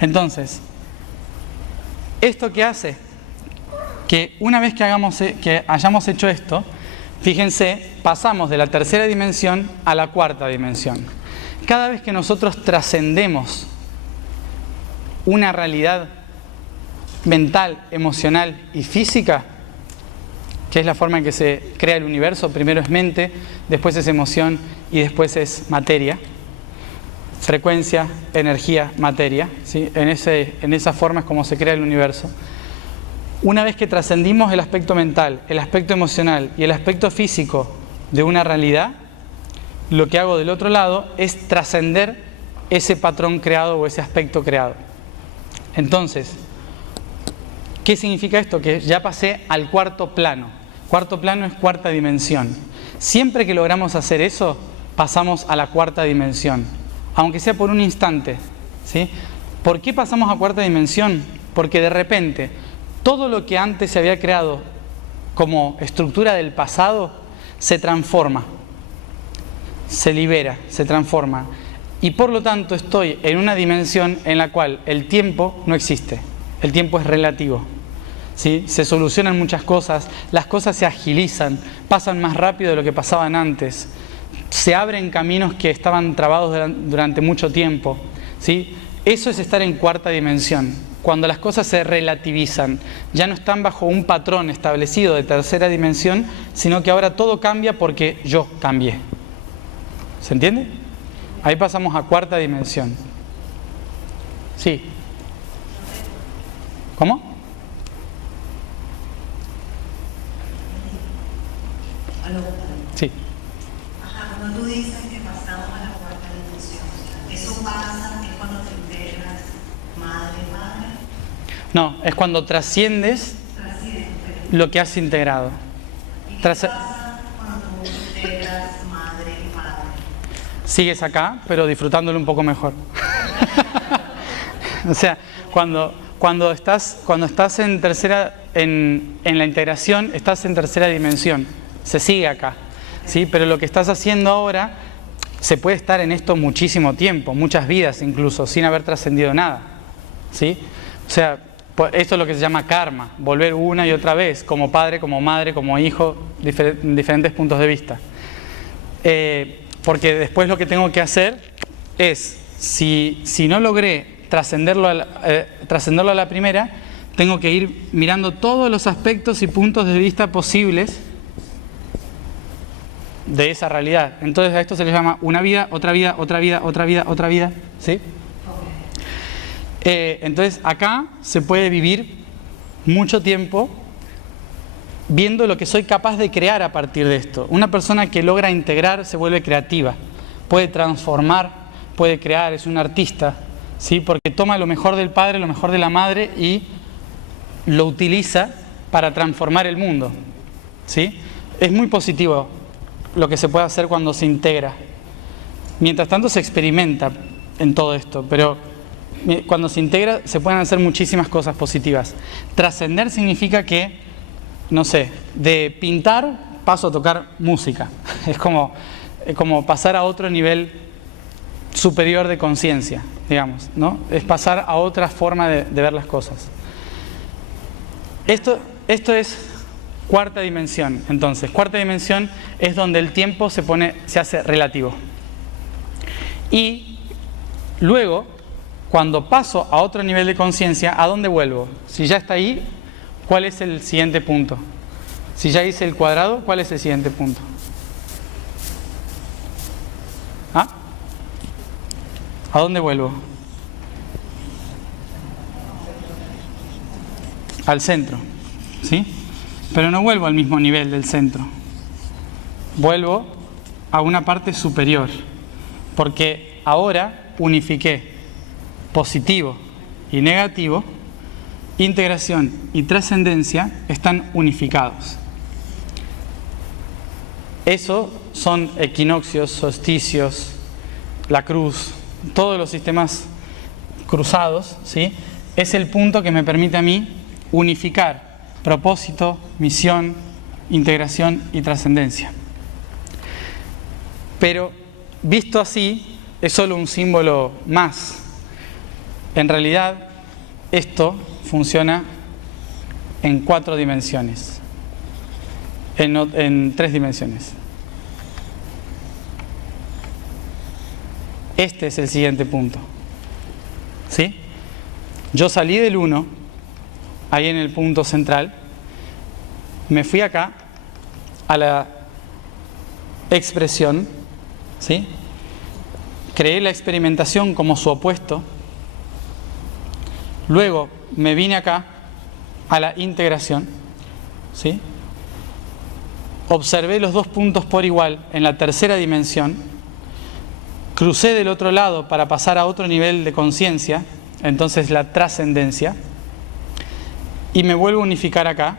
Entonces, ¿esto qué hace? Que una vez que hayamos hecho esto, fíjense, pasamos de la tercera dimensión a la cuarta dimensión. Cada vez que nosotros trascendemos una realidad mental, emocional y física, que es la forma en que se crea el universo, primero es mente, después es emoción y después es materia. Frecuencia, energía, materia, ¿sí? En esa forma es como se crea el universo. Una vez que trascendimos el aspecto mental, el aspecto emocional y el aspecto físico de una realidad, lo que hago del otro lado es trascender ese patrón creado o ese aspecto creado. Entonces, ¿qué significa esto? Que ya pasé al cuarto plano. Cuarto plano es cuarta dimensión. Siempre que logramos hacer eso, pasamos a la cuarta dimensión, aunque sea por un instante, ¿sí? ¿Por qué pasamos a cuarta dimensión? Porque de repente todo lo que antes se había creado como estructura del pasado se transforma, se libera, se transforma. Y por lo tanto estoy en una dimensión en la cual el tiempo no existe. El tiempo es relativo. ¿Sí? Se solucionan muchas cosas, las cosas se agilizan, pasan más rápido de lo que pasaban antes. Se abren caminos que estaban trabados durante mucho tiempo. ¿Sí? Eso es estar en cuarta dimensión. Cuando las cosas se relativizan, ya no están bajo un patrón establecido de tercera dimensión, sino que ahora todo cambia porque yo cambié. ¿Se entiende? Ahí pasamos a cuarta dimensión. Sí. ¿Cómo? Sí. Ajá, cuando tú dices que pasamos a la cuarta dimensión, ¿eso pasa es cuando te integras madre? No, es cuando trasciendes lo que has integrado. ¿Y qué pasa cuando tú integras madre y padre? Sigues acá, pero disfrutándolo un poco mejor. O sea, cuando estás en tercera, en la integración, estás en tercera dimensión. Se sigue acá, ¿sí? Pero lo que estás haciendo ahora, se puede estar en esto muchísimo tiempo, muchas vidas incluso, sin haber trascendido nada, ¿sí? O sea, esto es lo que se llama karma, volver una y otra vez, como padre, como madre, como hijo, diferentes puntos de vista. Porque después lo que tengo que hacer es, si no logré trascenderlo a la primera, tengo que ir mirando todos los aspectos y puntos de vista posibles de esa realidad. Entonces a esto se le llama una vida, otra vida, otra vida, otra vida, otra vida, ¿sí? Entonces acá se puede vivir mucho tiempo viendo lo que soy capaz de crear a partir de esto. Una persona que logra integrar se vuelve creativa, puede transformar, puede crear, es un artista, ¿sí? Porque toma lo mejor del padre, lo mejor de la madre y lo utiliza para transformar el mundo, ¿sí? Es muy positivo lo que se puede hacer cuando se integra. Mientras tanto se experimenta en todo esto, pero cuando se integra se pueden hacer muchísimas cosas positivas. Trascender significa que, no sé, de pintar paso a tocar música. Es como pasar a otro nivel superior de conciencia, digamos, ¿no? Es pasar a otra forma de ver las cosas. Esto es cuarta dimensión. Entonces, cuarta dimensión es donde el tiempo se hace relativo. Y luego, cuando paso a otro nivel de conciencia, ¿a dónde vuelvo? Si ya está ahí, ¿cuál es el siguiente punto? Si ya hice el cuadrado, ¿cuál es el siguiente punto? ¿Ah? ¿A dónde vuelvo? Al centro, ¿sí? Pero no vuelvo al mismo nivel del centro. Vuelvo a una parte superior, porque ahora unifiqué positivo y negativo, integración y trascendencia están unificados. Eso son equinoccios, solsticios, la cruz, todos los sistemas cruzados, ¿sí? Es el punto que me permite a mí unificar propósito, misión, integración y trascendencia. Pero visto así, es solo un símbolo más. En realidad, esto funciona en 4 dimensiones, en 3 dimensiones. Este es el siguiente punto, ¿sí? Yo salí del 1, ahí en el punto central, me fui acá a la expresión, ¿sí? Creé la experimentación como su opuesto. Luego me vine acá a la integración, ¿sí? Observé los 2 puntos por igual en la tercera dimensión. Crucé del otro lado para pasar a otro nivel de conciencia, entonces la trascendencia. Y me vuelvo a unificar acá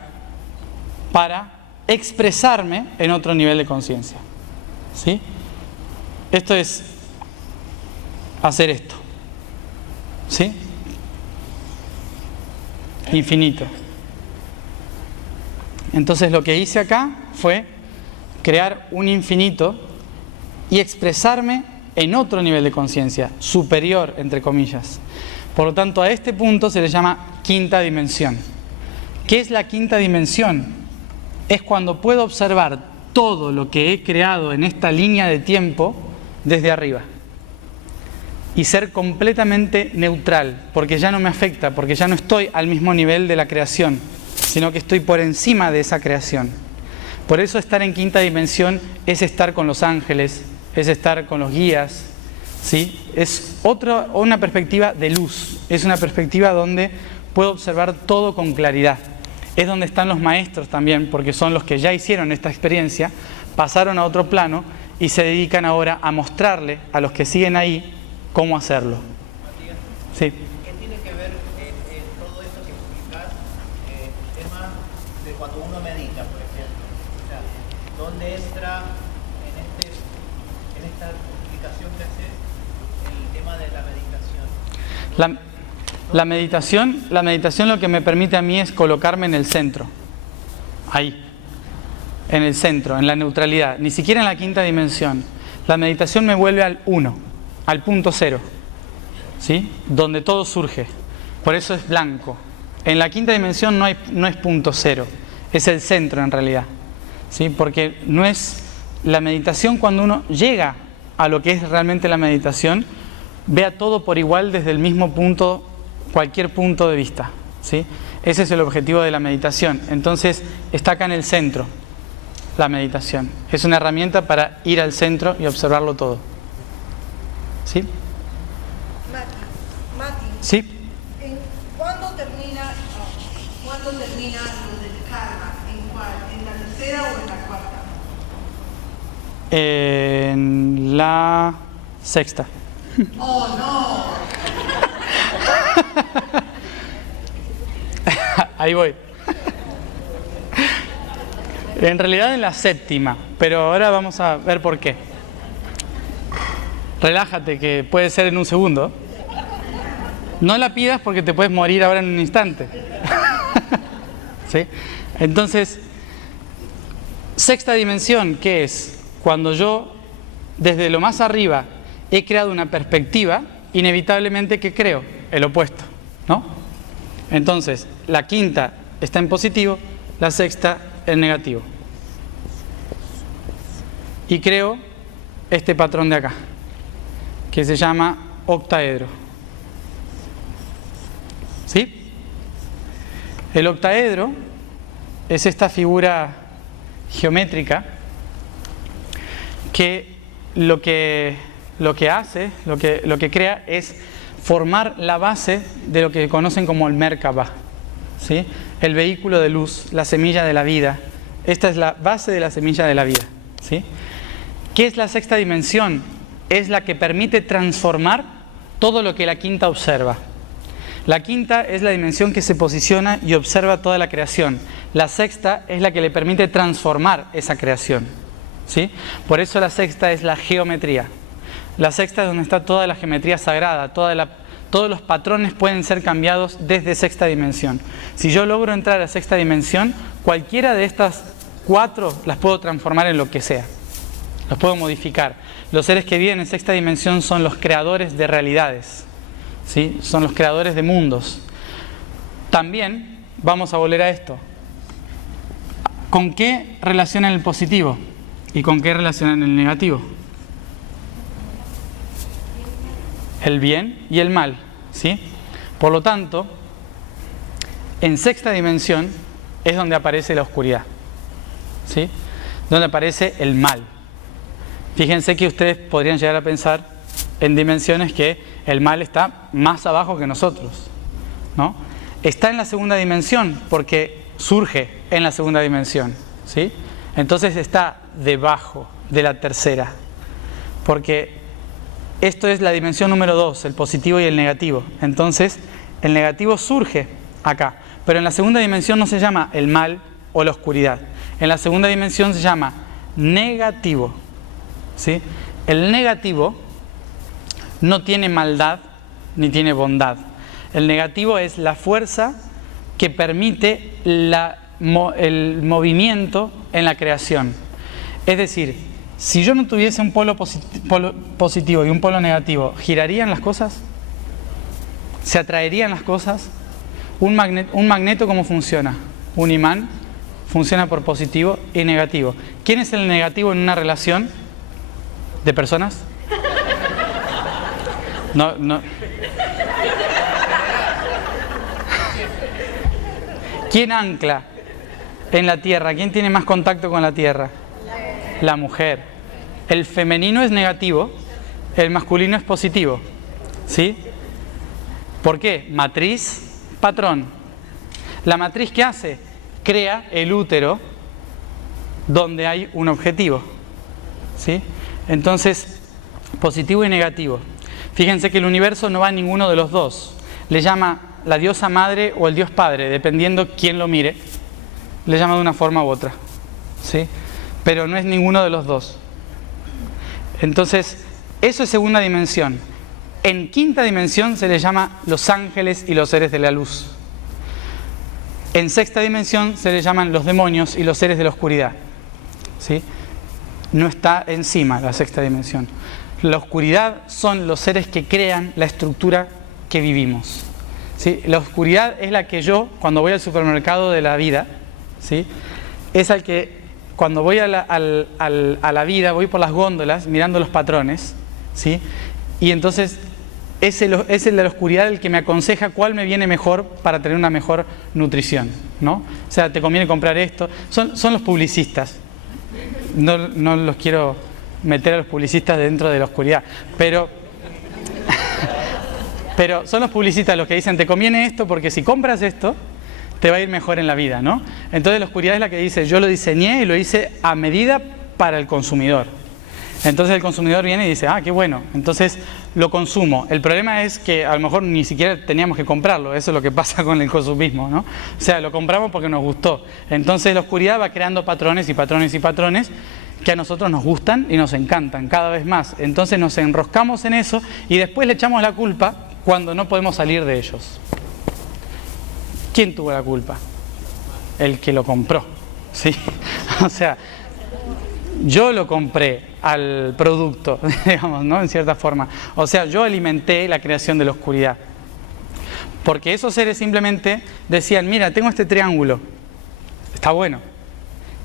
para expresarme en otro nivel de conciencia, ¿sí? Esto es hacer esto, ¿sí? Infinito. Entonces lo que hice acá fue crear un infinito y expresarme en otro nivel de conciencia, superior, entre comillas. Por lo tanto, a este punto se le llama quinta dimensión. ¿Qué es la quinta dimensión? Es cuando puedo observar todo lo que he creado en esta línea de tiempo desde arriba. Y ser completamente neutral, porque ya no me afecta, porque ya no estoy al mismo nivel de la creación, sino que estoy por encima de esa creación. Por eso estar en quinta dimensión es estar con los ángeles, es estar con los guías, ¿sí? Es una perspectiva de luz, es una perspectiva donde puedo observar todo con claridad. Es donde están los maestros también, porque son los que ya hicieron esta experiencia, pasaron a otro plano y se dedican ahora a mostrarle a los que siguen ahí cómo hacerlo. Matías, Sí. ¿qué tiene que ver todo esto que explicas, el tema de cuando uno medita, por ejemplo? O sea, ¿dónde entra en esta explicación que haces el tema de la meditación? La meditación lo que me permite a mí es colocarme en el centro, ahí, en el centro, en la neutralidad, ni siquiera en la quinta dimensión. La meditación me vuelve al 1, al punto 0, ¿sí? Donde todo surge, por eso es blanco. En la quinta dimensión no es punto 0, es el centro en realidad, ¿sí? Porque no es la meditación. Cuando uno llega a lo que es realmente la meditación, vea todo por igual desde el mismo punto, cualquier punto de vista, ¿sí? Ese es el objetivo de la meditación. Entonces está acá en el centro la meditación. Es una herramienta para ir al centro y observarlo todo, ¿sí? Mati, ¿Sí? ¿cuándo termina lo del karma? ¿En cuál? ¿En la tercera o en la cuarta? En la sexta. ¡Oh, no! Ahí voy. En realidad en la séptima, pero ahora vamos a ver por qué. Relájate, que puede ser en un segundo. No la pidas porque te puedes morir ahora en un instante. ¿Sí? Entonces, Sexta dimensión, ¿qué es? Cuando yo, desde lo más arriba, he creado una perspectiva, inevitablemente, ¿qué creo? El opuesto, ¿no? Entonces, la quinta está en positivo, la sexta en negativo. Y creo este patrón de acá, que se llama octaedro. ¿Sí? El octaedro es esta figura geométrica que lo que crea es formar la base de lo que conocen como el Merkabah, ¿sí? El vehículo de luz, la semilla de la vida. Esta es la base de la semilla de la vida, ¿sí? ¿Qué es la sexta dimensión? Es la que permite transformar todo lo que la quinta observa. La quinta es la dimensión que se posiciona y observa toda la creación. La sexta es la que le permite transformar esa creación, ¿sí? Por eso la sexta es la geometría. La sexta es donde está toda la geometría sagrada, todos los patrones pueden ser cambiados desde sexta dimensión. Si yo logro entrar a sexta dimensión, cualquiera de estas 4 las puedo transformar en lo que sea. Los puedo modificar. Los seres que viven en sexta dimensión son los creadores de realidades, ¿sí? Son los creadores de mundos. También vamos a volver a esto. ¿Con qué relacionan el positivo? ¿Y con qué relacionan el negativo? El bien y el mal, ¿sí? Por lo tanto, en sexta dimensión es donde aparece la oscuridad, ¿sí? Donde aparece el mal. Fíjense que ustedes podrían llegar a pensar en dimensiones que el mal está más abajo que nosotros, ¿no? Está en la segunda dimensión porque surge en la segunda dimensión, ¿sí? Entonces está debajo de la tercera, porque esto es la dimensión número 2, el positivo y el negativo. Entonces, el negativo surge acá, pero en la segunda dimensión no se llama el mal o la oscuridad. En la segunda dimensión se llama negativo, ¿sí? El negativo no tiene maldad ni tiene bondad. El negativo es la fuerza que permite el movimiento en la creación. Es decir, si yo no tuviese un polo positivo y un polo negativo, ¿girarían las cosas? ¿Se atraerían las cosas? Un magneto, ¿cómo funciona? Un imán funciona por positivo y negativo. ¿Quién es el negativo en una relación de personas? No. ¿Quién ancla en la tierra? ¿Quién tiene más contacto con la tierra? La mujer. El femenino es negativo, el masculino es positivo, ¿sí? ¿Por qué? Matriz, patrón. La matriz, ¿qué hace? Crea el útero donde hay un objetivo, ¿sí? Entonces, positivo y negativo. Fíjense que el universo no va a ninguno de los dos. Le llama la diosa madre o el dios padre, dependiendo quién lo mire, le llama de una forma u otra, ¿sí? Pero no es ninguno de los dos. Entonces, eso es segunda dimensión. En quinta dimensión se les llama los ángeles y los seres de la luz. En sexta dimensión se les llaman los demonios y los seres de la oscuridad, ¿sí? No está encima la sexta dimensión. La oscuridad son los seres que crean la estructura que vivimos, ¿sí? La oscuridad es la que yo, cuando voy al supermercado de la vida, ¿sí? Es al que cuando voy a la vida, voy por las góndolas mirando los patrones, ¿sí? Y entonces es el de la oscuridad el que me aconseja cuál me viene mejor para tener una mejor nutrición, ¿no? O sea, te conviene comprar esto. Son los publicistas. No los quiero meter a los publicistas dentro de la oscuridad, pero son los publicistas los que dicen, te conviene esto porque si compras esto te va a ir mejor en la vida, ¿no? Entonces la oscuridad es la que dice, yo lo diseñé y lo hice a medida para el consumidor. Entonces el consumidor viene y dice, qué bueno, entonces lo consumo. El problema es que a lo mejor ni siquiera teníamos que comprarlo, eso es lo que pasa con el consumismo, ¿no? O sea, lo compramos porque nos gustó. Entonces la oscuridad va creando patrones y patrones y patrones que a nosotros nos gustan y nos encantan cada vez más. Entonces nos enroscamos en eso y después le echamos la culpa cuando no podemos salir de ellos. ¿Quién tuvo la culpa? El que lo compró, ¿sí? O sea, Yo lo compré al producto, digamos, ¿no? En cierta forma. O sea, yo alimenté la creación de la oscuridad. Porque esos seres simplemente decían, mira, tengo este triángulo, está bueno.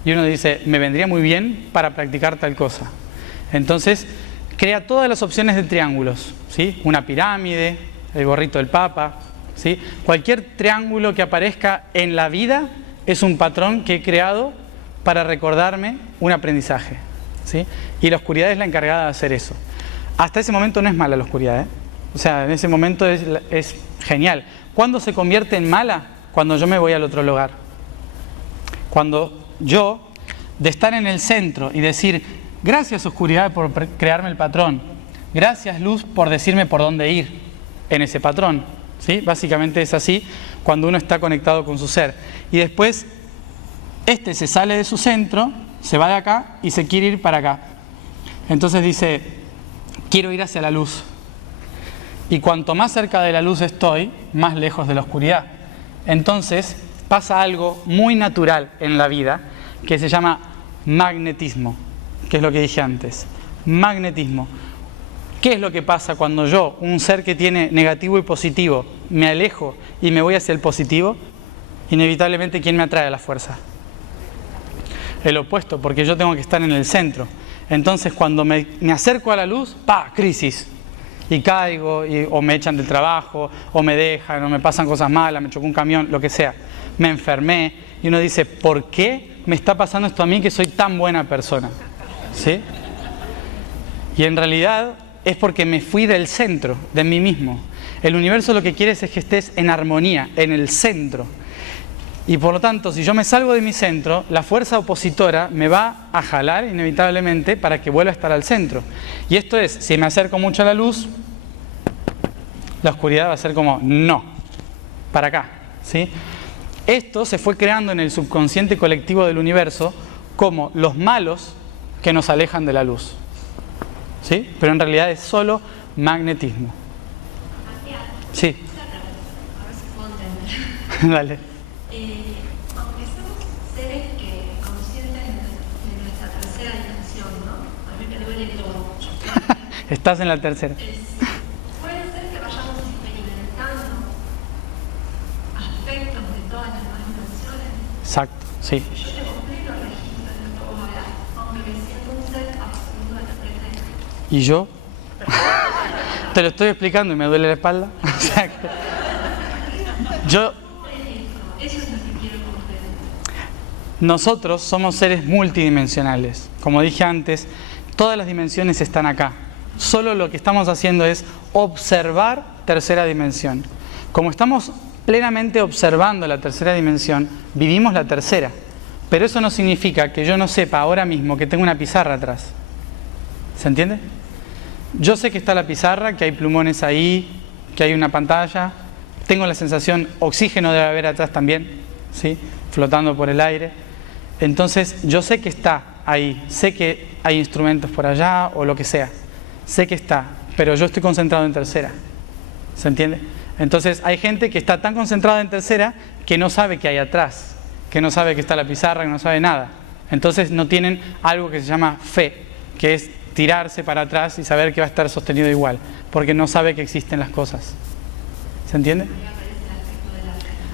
Y uno dice, me vendría muy bien para practicar tal cosa. Entonces, crea todas las opciones de triángulos, ¿sí? Una pirámide, el gorrito del Papa, ¿sí? Cualquier triángulo que aparezca en la vida es un patrón que he creado para recordarme un aprendizaje, ¿sí? Y la oscuridad es la encargada de hacer eso. Hasta ese momento no es mala la oscuridad, ¿eh? O sea, en ese momento es genial. ¿Cuándo se convierte en mala? Cuando yo me voy al otro lugar. Cuando yo, de estar en el centro y decir, gracias oscuridad por crearme el patrón, gracias luz por decirme por dónde ir en ese patrón, ¿sí? Básicamente es así cuando uno está conectado con su ser. Y después, se sale de su centro, se va de acá y se quiere ir para acá. Entonces dice, quiero ir hacia la luz. Y cuanto más cerca de la luz estoy, más lejos de la oscuridad. Entonces pasa algo muy natural en la vida que se llama magnetismo, que es lo que dije antes. Magnetismo. ¿Qué es lo que pasa cuando yo, un ser que tiene negativo y positivo, me alejo y me voy hacia el positivo? Inevitablemente, ¿quién me atrae a la fuerza? El opuesto, porque yo tengo que estar en el centro. Entonces, cuando me acerco a la luz, ¡pa! Crisis. Y caigo, o me echan del trabajo, o me dejan, o me pasan cosas malas, me chocó un camión, lo que sea. Me enfermé. Y uno dice, ¿por qué me está pasando esto a mí que soy tan buena persona? ¿Sí? Y en realidad es porque me fui del centro, de mí mismo. El universo lo que quiere es que estés en armonía, en el centro. Y por lo tanto, si yo me salgo de mi centro, la fuerza opositora me va a jalar inevitablemente para que vuelva a estar al centro. Y esto es, si me acerco mucho a la luz, la oscuridad va a ser como, no, para acá, ¿sí? Esto se fue creando en el subconsciente colectivo del universo como los malos que nos alejan de la luz, ¿sí? Pero en realidad es solo magnetismo. Sí. Dale. Aunque somos seres que conscientes de nuestra tercera dimensión, ¿no? A mí me duele todo. Estás en la tercera. Puede ser que vayamos experimentando aspectos de todas las demás dimensiones. Exacto, sí. Yo tengo pleno registro de lo que vos hablas, aunque me siento un ser absoluto de la presente. ¿Y yo? Te lo estoy explicando y me duele la espalda. Yo... Eso es lo que quiero comprender. Nosotros somos seres multidimensionales. Como dije antes, todas las dimensiones están acá. Solo lo que estamos haciendo es observar tercera dimensión. Como estamos plenamente observando la tercera dimensión, vivimos la tercera. Pero eso no significa que yo no sepa ahora mismo que tengo una pizarra atrás. ¿Se entiende? Yo sé que está la pizarra, que hay plumones ahí, que hay una pantalla. Tengo la sensación, oxígeno debe haber atrás también, ¿sí? Flotando por el aire. Entonces, yo sé que está ahí, sé que hay instrumentos por allá o lo que sea. Sé que está, pero yo estoy concentrado en tercera. ¿Se entiende? Entonces, hay gente que está tan concentrada en tercera que no sabe qué hay atrás, que no sabe que está la pizarra, que no sabe nada. Entonces, no tienen algo que se llama fe, que es tirarse para atrás y saber que va a estar sostenido igual, porque no sabe que existen las cosas. ¿Se entiende?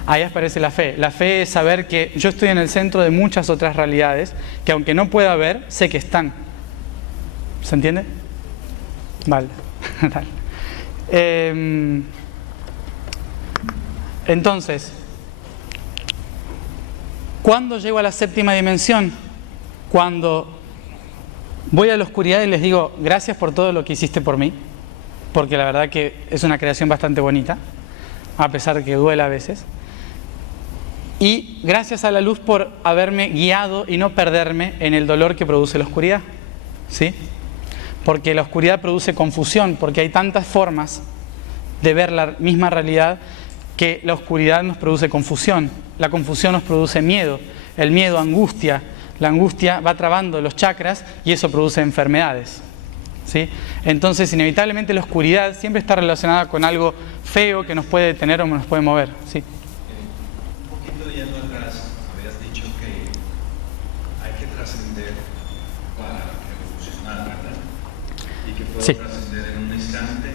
Ahí aparece la fe. La fe es saber que yo estoy en el centro de muchas otras realidades que aunque no pueda ver, sé que están. ¿Se entiende? Vale. Entonces, ¿cuándo llego a la séptima dimensión? Cuando voy a la oscuridad y les digo, gracias por todo lo que hiciste por mí, porque la verdad que es una creación bastante bonita, a pesar de que duela a veces. Y gracias a la luz por haberme guiado y no perderme en el dolor que produce la oscuridad, ¿sí? Porque la oscuridad produce confusión, porque hay tantas formas de ver la misma realidad que la oscuridad nos produce confusión. La confusión nos produce miedo, el miedo angustia, la angustia va trabando los chakras y eso produce enfermedades, ¿sí? Entonces, inevitablemente la oscuridad siempre está relacionada con algo feo que nos puede detener o nos puede mover, ¿sí? Un poquito yendo atrás, habías dicho que hay que trascender para evolucionar, ¿verdad? Y que puedo Sí. trascender en un instante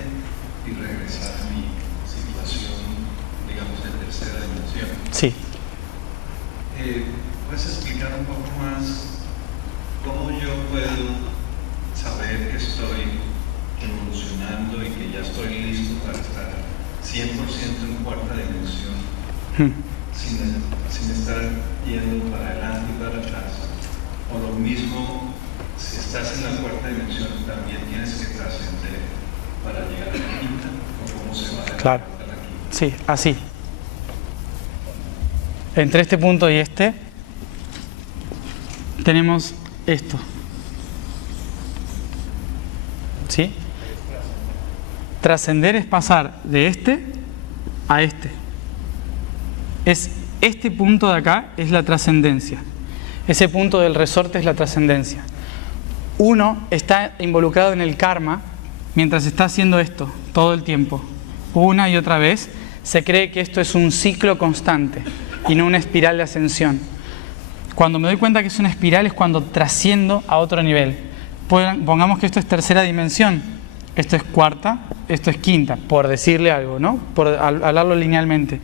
y regresar a mi situación, digamos, de tercera dimensión. Sí. ¿Puedes explicar un poco más cómo yo puedo saber que estoy evolucionando y que ya estoy listo para estar 100% en cuarta dimensión, sin estar yendo para adelante y para atrás? O lo mismo, si estás en la cuarta dimensión, también tienes que trascender para llegar a la quinta, o cómo se va a Claro. a la quinta. Sí, así. Entre este punto y este tenemos esto. ¿Sí? Trascender es pasar de este a este. Es este punto de acá es la trascendencia. Ese punto del resorte es la trascendencia. Uno está involucrado en el karma mientras está haciendo esto todo el tiempo. Una y otra vez se cree que esto es un ciclo constante y no una espiral de ascensión. Cuando me doy cuenta que es una espiral es cuando trasciendo a otro nivel. Pongamos que esto es tercera dimensión, esto es cuarta, esto es quinta, por decirle algo, ¿no? Por hablarlo linealmente.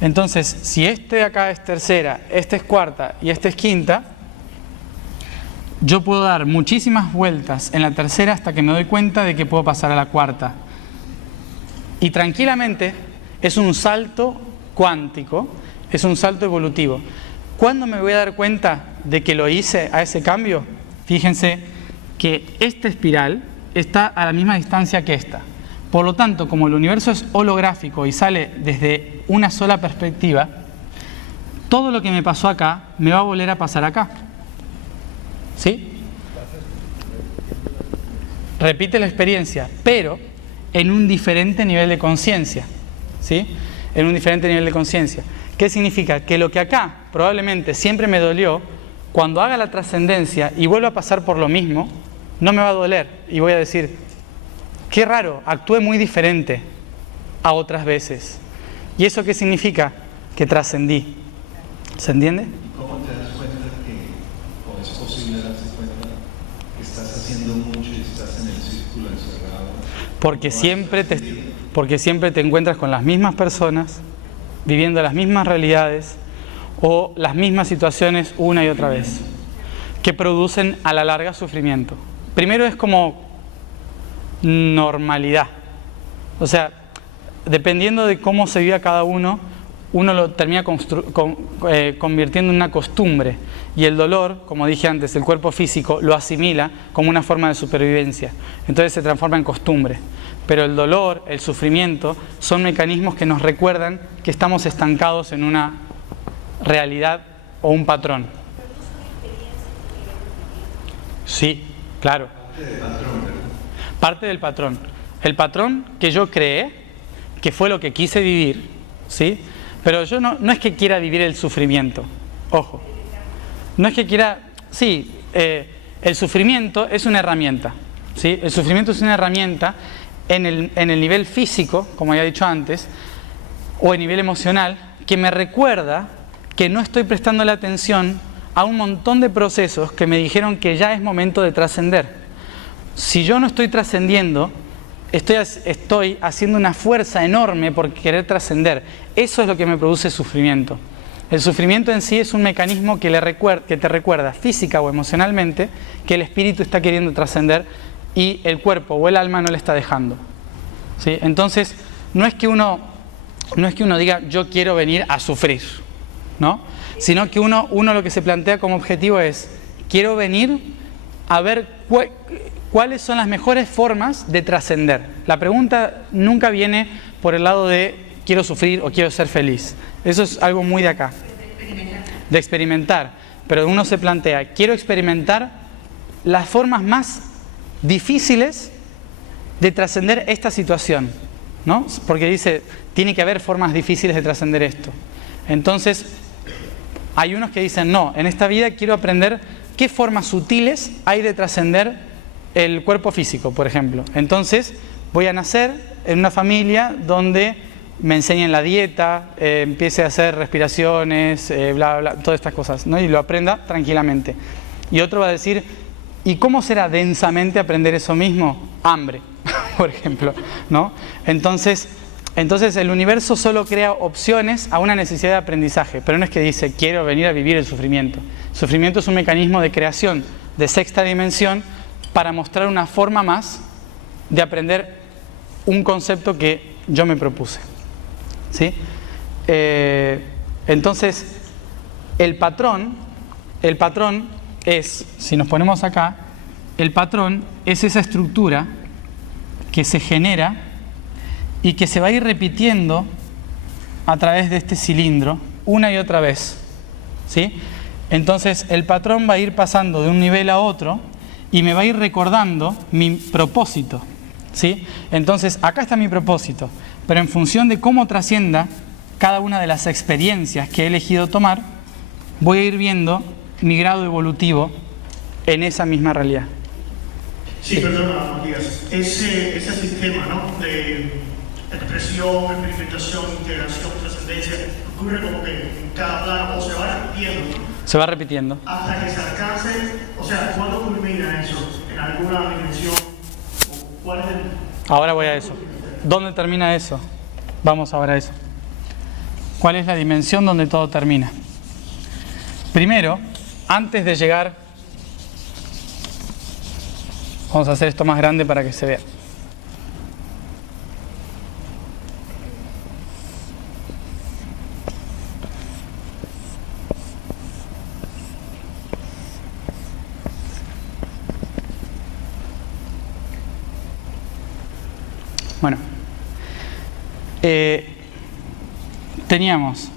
Entonces, si este de acá es tercera, este es cuarta y este es quinta, yo puedo dar muchísimas vueltas en la tercera hasta que me doy cuenta de que puedo pasar a la cuarta. Y tranquilamente es un salto cuántico, es un salto evolutivo. ¿Cuándo me voy a dar cuenta de que lo hice a ese cambio? Fíjense que esta espiral está a la misma distancia que esta. Por lo tanto, como el universo es holográfico y sale desde una sola perspectiva, todo lo que me pasó acá me va a volver a pasar acá. ¿Sí? Repite la experiencia, pero en un diferente nivel de conciencia. ¿Sí? En un diferente nivel de conciencia. ¿Qué significa? Que lo que acá probablemente siempre me dolió, cuando haga la trascendencia y vuelva a pasar por lo mismo, no me va a doler y voy a decir, qué raro, actué muy diferente a otras veces. ¿Y eso qué significa? Que trascendí. ¿Se entiende? ¿Y cómo te das cuenta o es posible darse cuenta que estás haciendo mucho y estás en el círculo encerrado? Porque siempre te encuentras con las mismas personas, viviendo las mismas realidades o las mismas situaciones una y otra vez, que producen a la larga sufrimiento. Primero es como normalidad. O sea, dependiendo de cómo se vive cada uno, uno lo termina convirtiendo en una costumbre. Y el dolor, como dije antes, el cuerpo físico lo asimila como una forma de supervivencia. Entonces se transforma en costumbre. Pero el dolor, el sufrimiento, son mecanismos que nos recuerdan que estamos estancados en una realidad o un patrón. Sí, claro. Parte del patrón. El patrón que yo creé, que fue lo que quise vivir, ¿sí? Pero yo no es que quiera vivir el sufrimiento, ojo. No es que quiera... Sí, el sufrimiento es una herramienta, ¿sí? El sufrimiento es una herramienta en el nivel físico, como había dicho antes, o en nivel emocional, que me recuerda que no estoy prestando la atención a un montón de procesos que me dijeron que ya es momento de trascender. Si yo no estoy trascendiendo, estoy haciendo una fuerza enorme por querer trascender. Eso es lo que me produce sufrimiento. El sufrimiento en sí es un mecanismo que te recuerda física o emocionalmente que el espíritu está queriendo trascender y el cuerpo o el alma no le está dejando. ¿Sí? Entonces, no es que uno diga yo quiero venir a sufrir, ¿no? Sino que uno lo que se plantea como objetivo es quiero venir a ver cuáles son las mejores formas de trascender. La pregunta nunca viene por el lado de quiero sufrir o quiero ser feliz. Eso es algo muy de acá, de experimentar. Pero uno se plantea, quiero experimentar las formas más difíciles de trascender esta situación, ¿no? Porque dice, tiene que haber formas difíciles de trascender esto. Entonces, hay unos que dicen, no, en esta vida quiero aprender qué formas sutiles hay de trascender el cuerpo físico, por ejemplo. Entonces, voy a nacer en una familia donde me enseñen la dieta, empiece a hacer respiraciones, bla, bla, todas estas cosas, ¿no? Y lo aprenda tranquilamente. Y otro va a decir, ¿Y cómo será densamente aprender eso mismo? Hambre, por ejemplo, ¿no? Entonces el universo solo crea opciones a una necesidad de aprendizaje, pero no es que dice quiero venir a vivir el sufrimiento. El sufrimiento es un mecanismo de creación de sexta dimensión para mostrar una forma más de aprender un concepto que yo me propuse, ¿sí? Entonces el patrón es, si nos ponemos acá, el patrón es esa estructura que se genera y que se va a ir repitiendo a través de este cilindro una y otra vez, ¿sí? Entonces el patrón va a ir pasando de un nivel a otro y me va a ir recordando mi propósito, ¿sí? Entonces acá está mi propósito, pero en función de cómo trascienda cada una de las experiencias que he elegido tomar, voy a ir viendo mi grado evolutivo en esa misma realidad. Sí, perdona, Matías. Ese sistema, ¿no?, de expresión, experimentación, integración, trascendencia, ocurre como que en cada plano o se va repitiendo. Se va repitiendo. Hasta que se alcance, o sea, ¿cuándo culmina eso? ¿En alguna dimensión? ¿Cuál es el...? Ahora voy a eso. ¿Dónde termina eso? Vamos ahora a eso. ¿Cuál es la dimensión donde todo termina? Primero, antes de llegar, vamos a hacer esto más grande para que se vea. Bueno, teníamos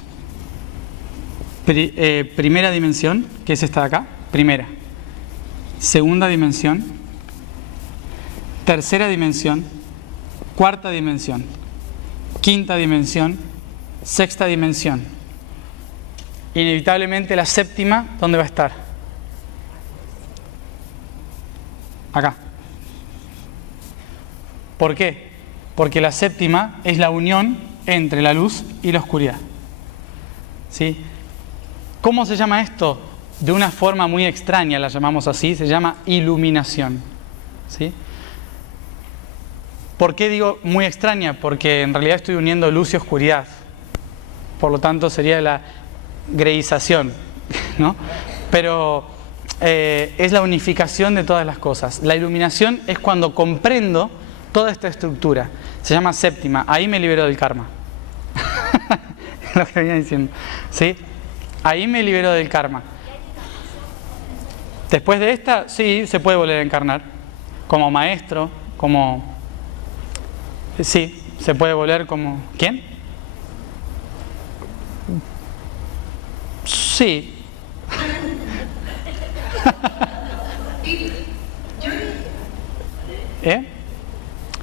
primera dimensión, que es esta de acá, primera. Segunda dimensión, tercera dimensión, cuarta dimensión, quinta dimensión, sexta dimensión. Inevitablemente la séptima, ¿dónde va a estar? Acá. ¿Por qué? Porque la séptima es la unión entre la luz y la oscuridad, ¿sí? ¿Cómo se llama esto? De una forma muy extraña la llamamos así, se llama iluminación, ¿sí? ¿Por qué digo muy extraña? Porque en realidad estoy uniendo luz y oscuridad, por lo tanto sería la greización, ¿no? Pero es la unificación de todas las cosas. La iluminación es cuando comprendo toda esta estructura, se llama séptima, ahí me libero del karma. Lo que venía diciendo, ¿sí? Ahí me libero del karma. Después de esta, sí, se puede volver a encarnar. Como maestro, como... Sí, se puede volver como... ¿Quién? Sí.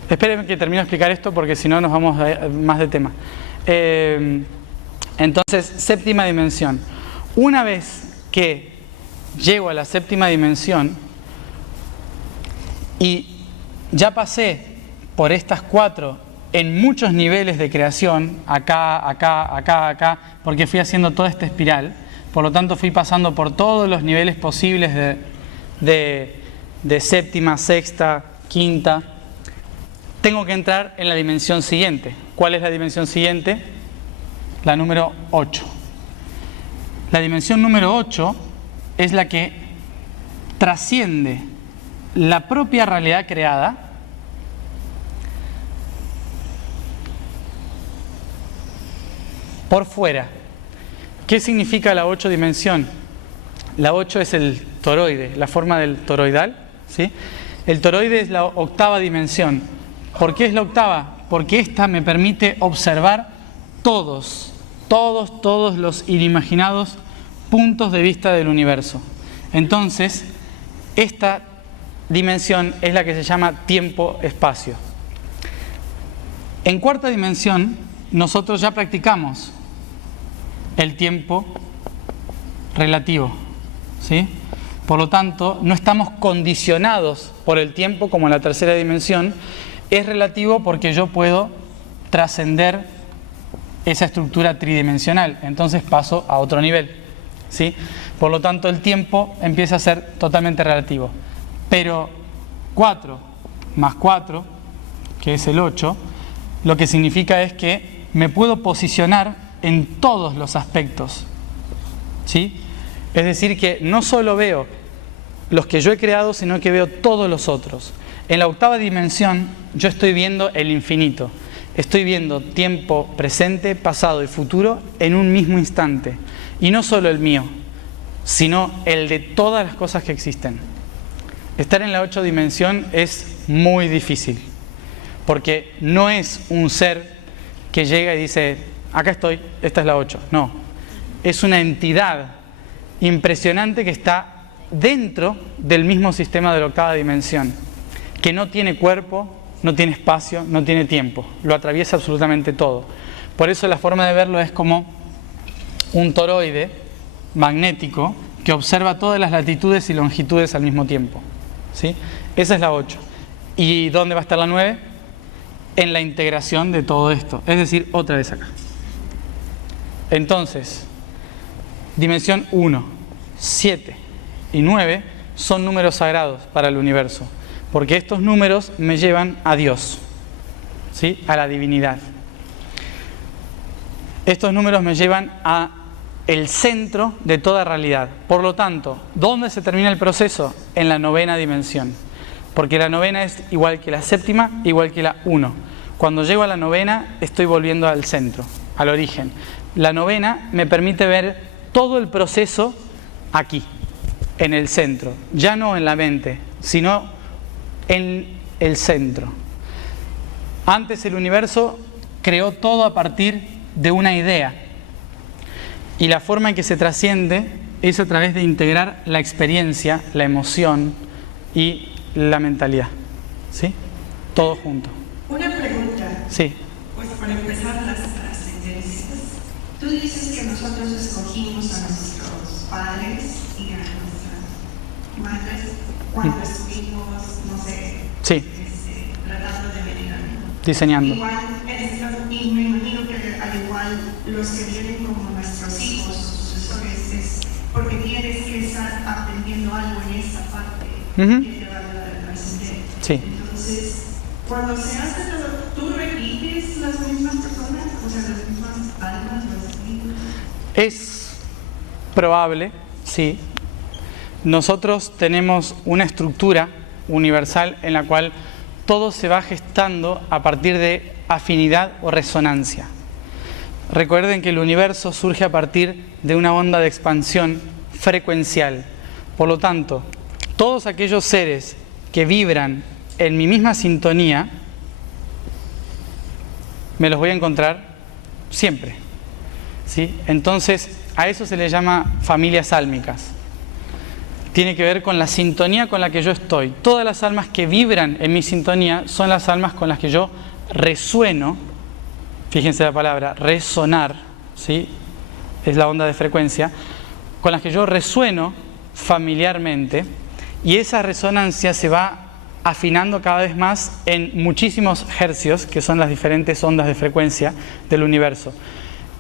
Espérenme que termino de explicar esto porque si no nos vamos a más de tema. Entonces, séptima dimensión. Una vez que llego a la séptima dimensión y ya pasé por estas cuatro en muchos niveles de creación, acá, acá, acá, acá, porque fui haciendo toda esta espiral, por lo tanto fui pasando por todos los niveles posibles de séptima, sexta, quinta, tengo que entrar en la dimensión siguiente. ¿Cuál es la dimensión siguiente? La número 8. La dimensión número 8 es la que trasciende la propia realidad creada por fuera. ¿Qué significa la 8 dimensión? La 8 es el toroide, la forma del toroidal, ¿sí? El toroide es la octava dimensión. ¿Por qué es la octava? Porque esta me permite observar todos los inimaginados puntos de vista del universo. Entonces, esta dimensión es la que se llama tiempo-espacio. En cuarta dimensión, nosotros ya practicamos el tiempo relativo, ¿sí? Por lo tanto, no estamos condicionados por el tiempo como en la tercera dimensión. Es relativo porque yo puedo trascender esa estructura tridimensional. Entonces paso a otro nivel, ¿sí? Por lo tanto, el tiempo empieza a ser totalmente relativo. Pero 4 más 4, que es el 8, lo que significa es que me puedo posicionar en todos los aspectos, ¿sí? Es decir, que no solo veo los que yo he creado, sino que veo todos los otros. En la octava dimensión yo estoy viendo el infinito. Estoy viendo tiempo presente, pasado y futuro en un mismo instante. Y no solo el mío, sino el de todas las cosas que existen. Estar en la 8 dimensión es muy difícil, porque no es un ser que llega y dice, acá estoy, esta es la 8. No, es una entidad impresionante que está dentro del mismo sistema de la octava dimensión, que no tiene cuerpo, no tiene espacio, no tiene tiempo, lo atraviesa absolutamente todo. Por eso la forma de verlo es como un toroide magnético que observa todas las latitudes y longitudes al mismo tiempo, ¿sí? Esa es la 8. ¿Y dónde va a estar la 9? En la integración de todo esto, es decir, otra vez acá. Entonces, dimensión 1, 7 y 9 son números sagrados para el universo, porque estos números me llevan a Dios, ¿sí? A la divinidad. Estos números me llevan a el centro de toda realidad. Por lo tanto, ¿dónde se termina el proceso? En la 9ª dimensión. Porque la 9ª es igual que la 7ª, igual que la 1. Cuando llego a la 9ª, estoy volviendo al centro, al origen. La 9ª me permite ver todo el proceso aquí, en el centro. Ya no en la mente, sino en el centro. Antes el universo creó todo a partir de una idea. Y la forma en que se trasciende es a través de integrar la experiencia, la emoción y la mentalidad, ¿sí? Todo junto. Una pregunta. Sí. Pues para empezar, las trascendencias. Tú dices que nosotros escogimos a nuestros padres y a nuestras madres cuando estuvimos, no sé, Sí. tratando de venir a mí. Diseñando. Igual, y me imagino que al igual los que vienen como nuestros hijos o sucesores es porque tienes que estar aprendiendo algo en esa parte que te va a ayudar a trascender. Sí. Entonces, cuando se hace todo, ¿tú repites las mismas personas? O sea, las mismas almas, los espíritus. Es probable, sí. Nosotros tenemos una estructura universal en la cual todo se va gestando a partir de afinidad o resonancia. Recuerden que el universo surge a partir de una onda de expansión frecuencial. Por lo tanto, todos aquellos seres que vibran en mi misma sintonía, me los voy a encontrar siempre, ¿sí? Entonces, a eso se le llama familias sálmicas. Tiene que ver con la sintonía con la que yo estoy. Todas las almas que vibran en mi sintonía son las almas con las que yo resueno. Fíjense la palabra, resonar, ¿sí? Es la onda de frecuencia, con las que yo resueno familiarmente, y esa resonancia se va afinando cada vez más en muchísimos hercios, que son las diferentes ondas de frecuencia del universo.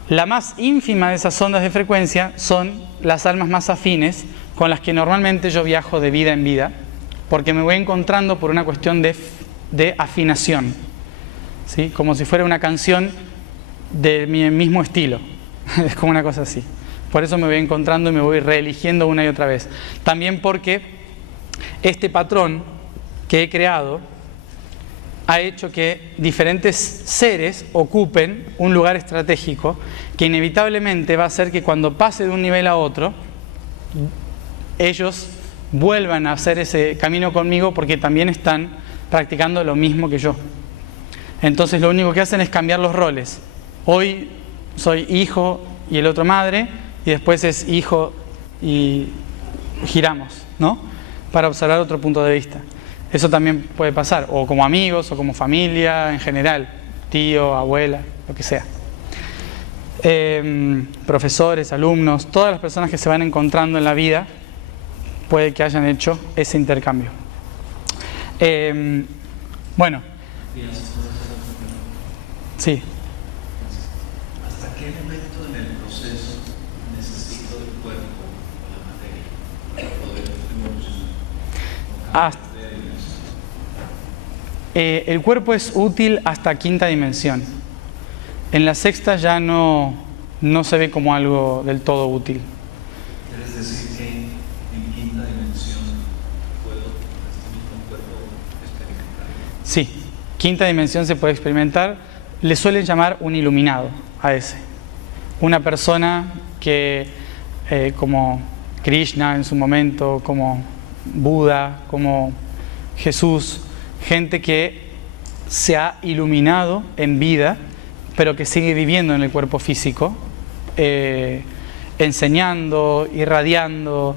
La más ínfima de esas ondas de frecuencia son las almas más afines, con las que normalmente yo viajo de vida en vida, porque me voy encontrando por una cuestión de afinación, ¿sí? Como si fuera una canción de mi mismo estilo. Es como una cosa así. Por eso me voy encontrando y me voy reeligiendo una y otra vez. También porque este patrón que he creado ha hecho que diferentes seres ocupen un lugar estratégico que inevitablemente va a hacer que cuando pase de un nivel a otro, ellos vuelvan a hacer ese camino conmigo porque también están practicando lo mismo que yo. Entonces lo único que hacen es cambiar los roles. Hoy soy hijo y el otro madre, y después es hijo y giramos, ¿no? Para observar otro punto de vista. Eso también puede pasar, o como amigos, o como familia en general, tío, abuela, lo que sea. Profesores, alumnos, todas las personas que se van encontrando en la vida, puede que hayan hecho ese intercambio. Bueno. Sí. ¿Hasta qué momento en el proceso necesito del cuerpo o la materia para poder evolucionar? El cuerpo es útil hasta quinta dimensión. En la sexta ya no se ve como algo del todo útil. ¿Quieres decir que en quinta dimensión puedo este mismo cuerpo experimentar? Sí, quinta dimensión se puede experimentar. Le suelen llamar un iluminado a ese. Una persona que, como Krishna en su momento, como Buda, como Jesús, gente que se ha iluminado en vida, pero que sigue viviendo en el cuerpo físico, enseñando, irradiando,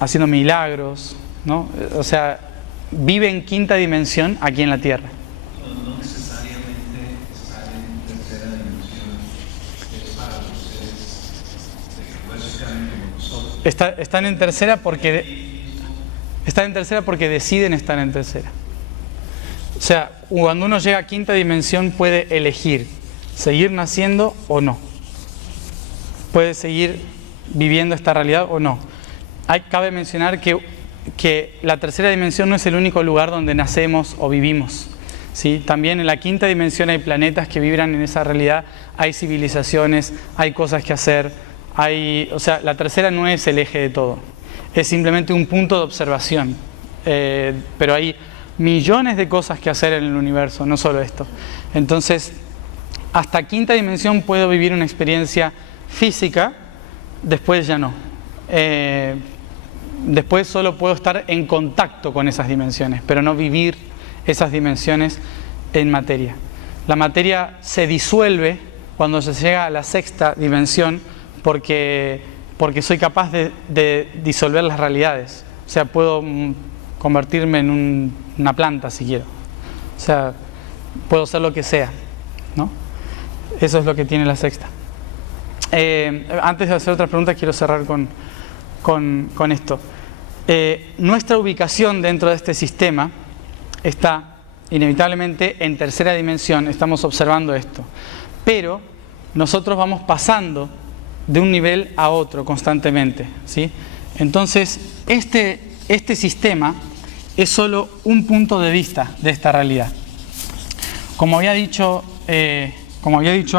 haciendo milagros, ¿no? O sea, vive en quinta dimensión aquí en la Tierra. No necesariamente estar en tercera dimensión es para los seres de hueso y carne como nosotros. Están en tercera porque deciden estar en tercera. O sea, cuando uno llega a quinta dimensión puede elegir seguir naciendo o no. Puede seguir viviendo esta realidad o no. Cabe mencionar que la tercera dimensión no es el único lugar donde nacemos o vivimos, ¿sí? También en la quinta dimensión hay planetas que vibran en esa realidad, hay civilizaciones, hay cosas que hacer, o sea, la tercera no es el eje de todo, es simplemente un punto de observación, pero hay millones de cosas que hacer en el universo, no solo esto. Entonces, hasta quinta dimensión puedo vivir una experiencia física, después ya no. Después solo puedo estar en contacto con esas dimensiones, pero no vivir esas dimensiones en materia. La materia se disuelve cuando se llega a la sexta dimensión porque soy capaz de disolver las realidades. O sea, puedo convertirme en una planta si quiero. O sea, puedo ser lo que sea, ¿no? Eso es lo que tiene la sexta. Antes de hacer otras preguntas, quiero cerrar con esto. Nuestra ubicación dentro de este sistema está inevitablemente en tercera dimensión, estamos observando esto. Pero nosotros vamos pasando de un nivel a otro constantemente, ¿sí? Entonces, este sistema es solo un punto de vista de esta realidad. Como había dicho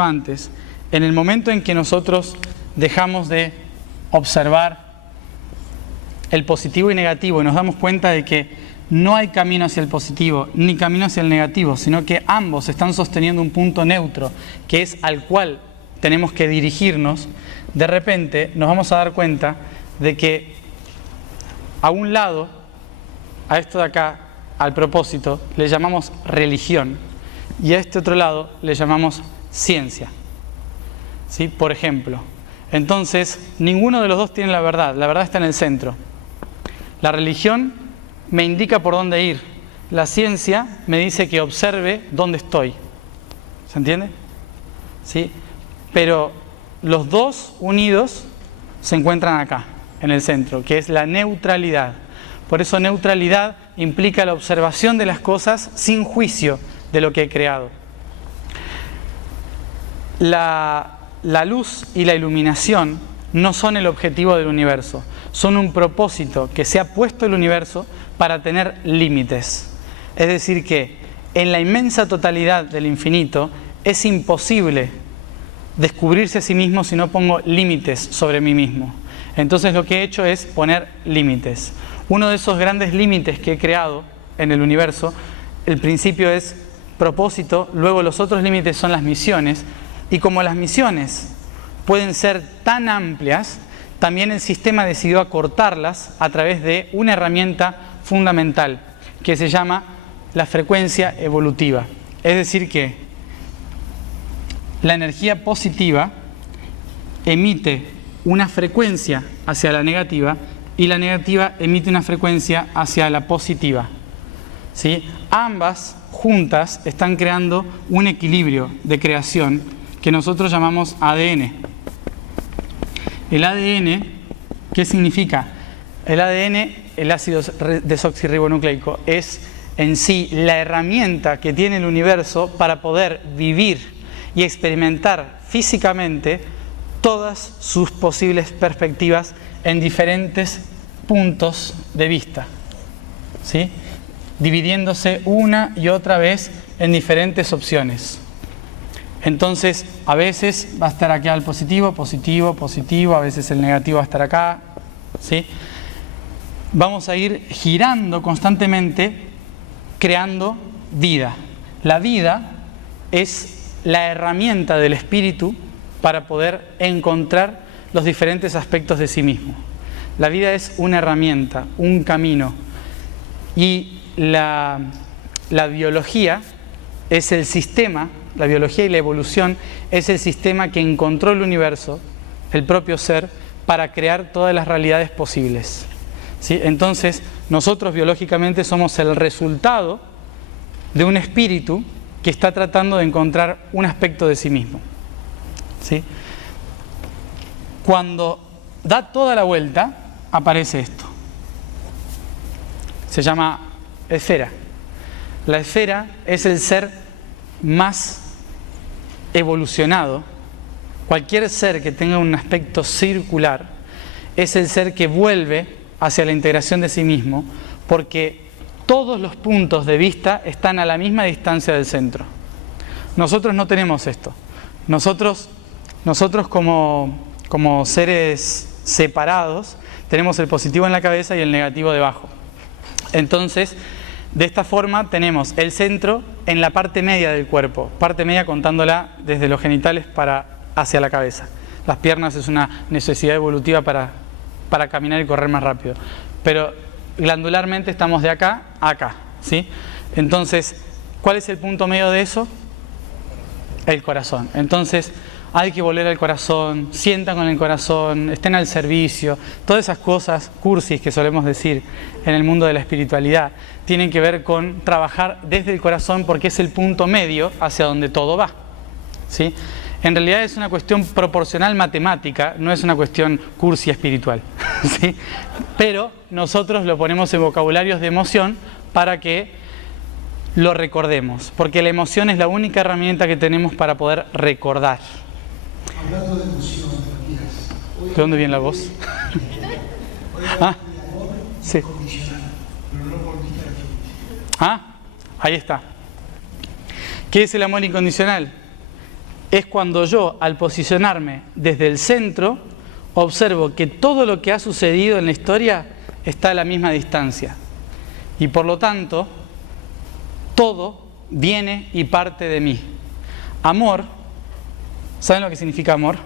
antes, en el momento en que nosotros dejamos de observar el positivo y negativo y nos damos cuenta de que no hay camino hacia el positivo ni camino hacia el negativo, sino que ambos están sosteniendo un punto neutro, que es al cual tenemos que dirigirnos, de repente nos vamos a dar cuenta de que a un lado, a esto de acá, al propósito, le llamamos religión, y a este otro lado le llamamos ciencia, ¿sí? Por ejemplo. Entonces, ninguno de los dos tiene la verdad está en el centro. La religión me indica por dónde ir, la ciencia me dice que observe dónde estoy. ¿Se entiende? ¿Sí? Pero los dos unidos se encuentran acá, en el centro, que es la neutralidad. Por eso neutralidad implica la observación de las cosas sin juicio de lo que he creado. La luz y la iluminación no son el objetivo del universo, son un propósito que se ha puesto el universo para tener límites. Es decir que en la inmensa totalidad del infinito es imposible descubrirse a sí mismo si no pongo límites sobre mí mismo. Entonces lo que he hecho es poner límites. Uno de esos grandes límites que he creado en el universo, el principio es propósito, luego los otros límites son las misiones, y como las misiones pueden ser tan amplias, también el sistema decidió acortarlas a través de una herramienta fundamental que se llama la frecuencia evolutiva. Es decir que la energía positiva emite una frecuencia hacia la negativa y la negativa emite una frecuencia hacia la positiva, ¿sí? Ambas juntas están creando un equilibrio de creación que nosotros llamamos ADN. El ADN, ¿qué significa? El ADN, el ácido desoxirribonucleico, es en sí la herramienta que tiene el universo para poder vivir y experimentar físicamente todas sus posibles perspectivas en diferentes puntos de vista, ¿sí? dividiéndose una y otra vez en diferentes opciones. Entonces, a veces va a estar acá el positivo, positivo, positivo, a veces el negativo va a estar acá, ¿sí? Vamos a ir girando constantemente, creando vida. La vida es la herramienta del espíritu para poder encontrar los diferentes aspectos de sí mismo. La vida es una herramienta, un camino. Y la biología es el sistema, la biología y la evolución es el sistema que encontró el universo, el propio ser, para crear todas las realidades posibles. ¿Sí? Entonces, nosotros biológicamente somos el resultado de un espíritu que está tratando de encontrar un aspecto de sí mismo. ¿Sí? Cuando da toda la vuelta, aparece esto. Se llama esfera. La esfera es el ser más evolucionado. Cualquier ser que tenga un aspecto circular es el ser que vuelve hacia la integración de sí mismo, porque todos los puntos de vista están a la misma distancia del centro. Nosotros no tenemos esto. Nosotros como seres separados tenemos el positivo en la cabeza y el negativo debajo. Entonces, de esta forma tenemos el centro en la parte media del cuerpo, parte media contándola desde los genitales hacia la cabeza. Las piernas es una necesidad evolutiva para caminar y correr más rápido. Pero glandularmente estamos de acá a acá, ¿sí? Entonces, ¿cuál es el punto medio de eso? El corazón. Entonces, hay que volver al corazón, sientan con el corazón, estén al servicio. Todas esas cosas cursis que solemos decir en el mundo de la espiritualidad tienen que ver con trabajar desde el corazón, porque es el punto medio hacia donde todo va, ¿sí? En realidad es una cuestión proporcional matemática, no es una cuestión cursi espiritual, ¿sí? Pero nosotros lo ponemos en vocabularios de emoción para que lo recordemos, porque la emoción es la única herramienta que tenemos para poder recordar. Hablando de emoción, Matías. ¿De dónde viene la voz? Ah, sí. Ah, ahí está. ¿Qué es el amor incondicional? Es cuando yo, al posicionarme desde el centro, observo que todo lo que ha sucedido en la historia está a la misma distancia. Y por lo tanto, todo viene y parte de mí. Amor, ¿saben lo que significa amor?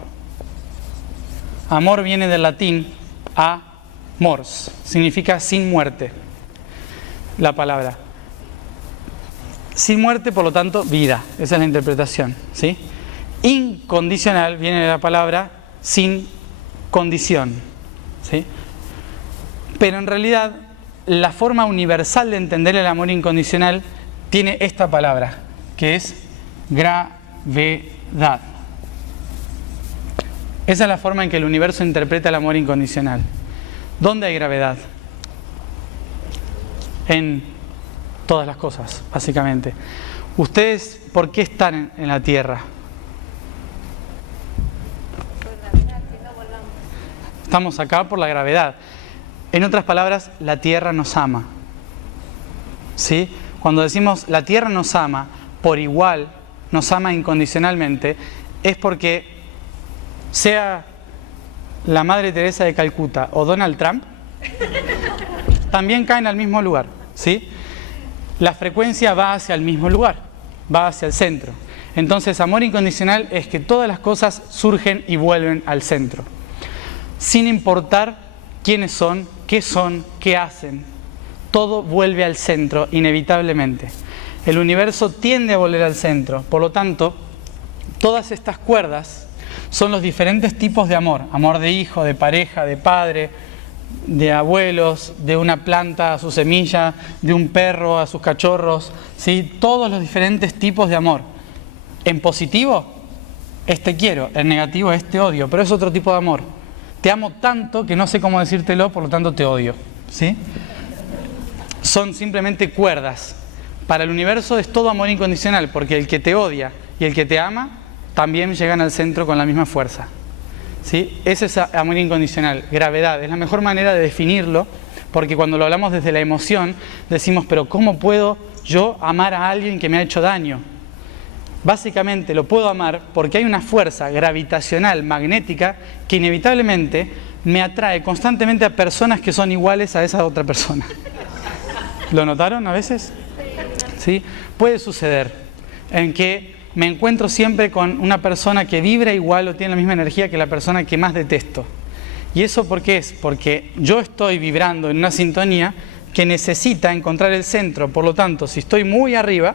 Amor viene del latín amors, significa sin muerte, la palabra. Sin muerte, por lo tanto, vida. Esa es la interpretación, ¿sí? Incondicional viene de la palabra sin condición, ¿sí? Pero en realidad, la forma universal de entender el amor incondicional tiene esta palabra, que es gravedad. Esa es la forma en que el universo interpreta el amor incondicional. ¿Dónde hay gravedad? En todas las cosas, básicamente. ¿Ustedes por qué están en la Tierra? Estamos acá por la gravedad. En otras palabras, la Tierra nos ama, ¿sí? Cuando decimos la Tierra nos ama por igual, nos ama incondicionalmente, es porque sea la Madre Teresa de Calcuta o Donald Trump, también caen al mismo lugar, ¿sí? La frecuencia va hacia el mismo lugar, va hacia el centro. Entonces, amor incondicional es que todas las cosas surgen y vuelven al centro, sin importar quiénes son, qué hacen. Todo vuelve al centro, inevitablemente. El universo tiende a volver al centro. Por lo tanto, todas estas cuerdas son los diferentes tipos de amor. Amor de hijo, de pareja, de padre, de abuelos, de una planta a su semilla, de un perro a sus cachorros, ¿sí? Todos los diferentes tipos de amor. En positivo, es te quiero. En negativo, es te odio. Pero es otro tipo de amor. Te amo tanto que no sé cómo decírtelo, por lo tanto te odio, ¿sí? Son simplemente cuerdas. Para el universo es todo amor incondicional, porque el que te odia y el que te ama también llegan al centro con la misma fuerza, ¿sí? Ese es amor incondicional, gravedad. Es la mejor manera de definirlo, Porque cuando lo hablamos desde la emoción, decimos, pero ¿cómo puedo yo amar a alguien que me ha hecho daño? Básicamente lo puedo amar porque hay una fuerza gravitacional, magnética, que inevitablemente me atrae constantemente a personas que son iguales a esa otra persona. ¿Lo notaron a veces? ¿Sí? Puede suceder en que me encuentro siempre con una persona que vibra igual o tiene la misma energía que la persona que más detesto. ¿Y eso por qué es? Porque yo estoy vibrando en una sintonía que necesita encontrar el centro. Por lo tanto, si estoy muy arriba,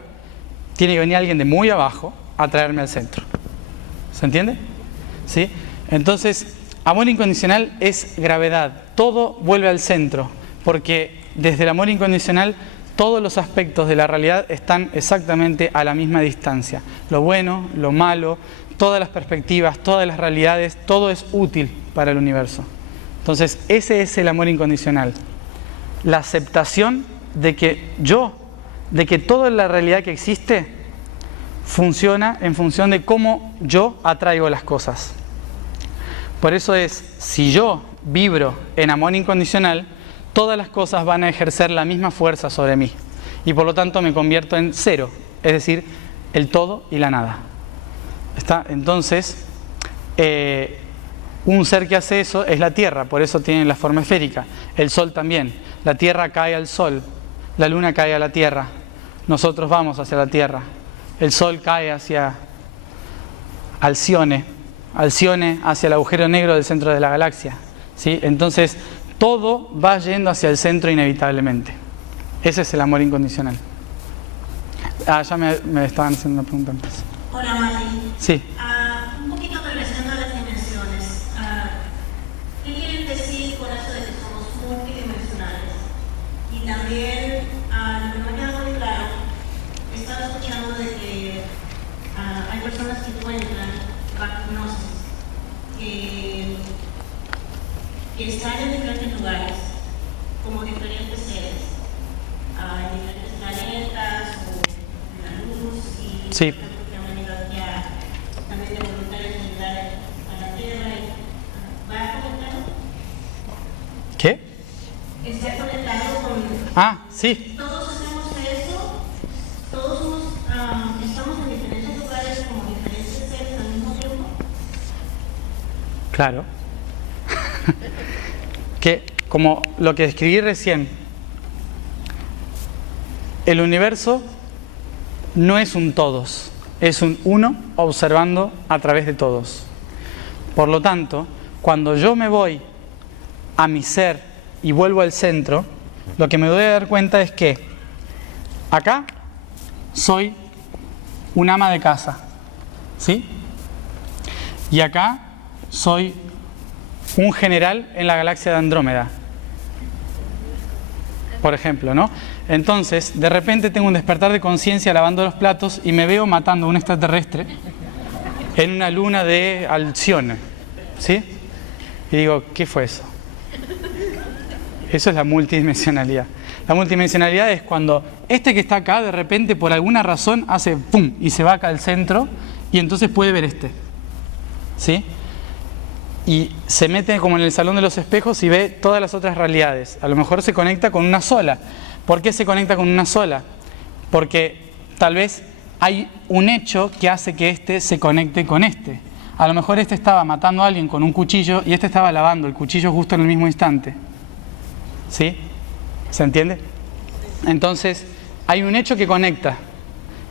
tiene que venir alguien de muy abajo a traerme al centro. ¿Se entiende? ¿Sí? Entonces, amor incondicional es gravedad. Todo vuelve al centro. Porque desde el amor incondicional, todos los aspectos de la realidad están exactamente a la misma distancia. Lo bueno, lo malo, todas las perspectivas, todas las realidades, todo es útil para el universo. Entonces, ese es el amor incondicional. La aceptación de que toda la realidad que existe funciona en función de cómo yo atraigo las cosas. Por eso si yo vibro en amor incondicional, todas las cosas van a ejercer la misma fuerza sobre mí. Y por lo tanto me convierto en cero, es decir, el todo y la nada. ¿Está? Entonces, un ser que hace eso es la Tierra, por eso tiene la forma esférica. El Sol también. La Tierra cae al Sol, la Luna cae a la Tierra. Nosotros vamos hacia la Tierra. El Sol cae hacia Alcione hacia el agujero negro del centro de la galaxia. ¿Sí? Entonces, todo va yendo hacia el centro inevitablemente. Ese es el amor incondicional. Ya me estaban haciendo una pregunta antes. Hola, Mati. Sí. Un poquito regresando a las dimensiones. ¿Qué quieren decir con eso de que somos multidimensionales? Y también, lo que me ha quedado muy claro, he estado escuchando de que hay personas que encuentran hipnosis, que están en diferentes lugares, como diferentes seres, en diferentes planetas o en la luz, y sí. que han venido aquí también de voluntarios a ayudar a la Tierra. ¿Va conectado? ¿Qué? ¿Está conectado con...? Sí. Todos hacemos eso, todos estamos en diferentes lugares como diferentes seres al mismo tiempo. Claro. Que, como lo que describí recién, el universo no es un todos, es un uno observando a través de todos. Por lo tanto, cuando yo me voy a mi ser y vuelvo al centro, lo que me doy a dar cuenta es que acá soy un ama de casa, ¿sí? Y acá soy un general en la galaxia de Andrómeda, por ejemplo, ¿no? Entonces, de repente tengo un despertar de conciencia lavando los platos y me veo matando a un extraterrestre en una luna de Alcione, ¿sí? Y digo, ¿qué fue eso? Eso es la multidimensionalidad. La multidimensionalidad es cuando este que está acá, de repente, por alguna razón, hace ¡pum! Y se va acá al centro y entonces puede ver este, ¿sí? Y se mete como en el salón de los espejos y ve todas las otras realidades. A lo mejor se conecta con una sola. ¿Por qué se conecta con una sola? Porque tal vez hay un hecho que hace que este se conecte con este. A lo mejor este estaba matando a alguien con un cuchillo y este estaba lavando el cuchillo justo en el mismo instante. ¿Sí? ¿Se entiende? Entonces, hay un hecho que conecta.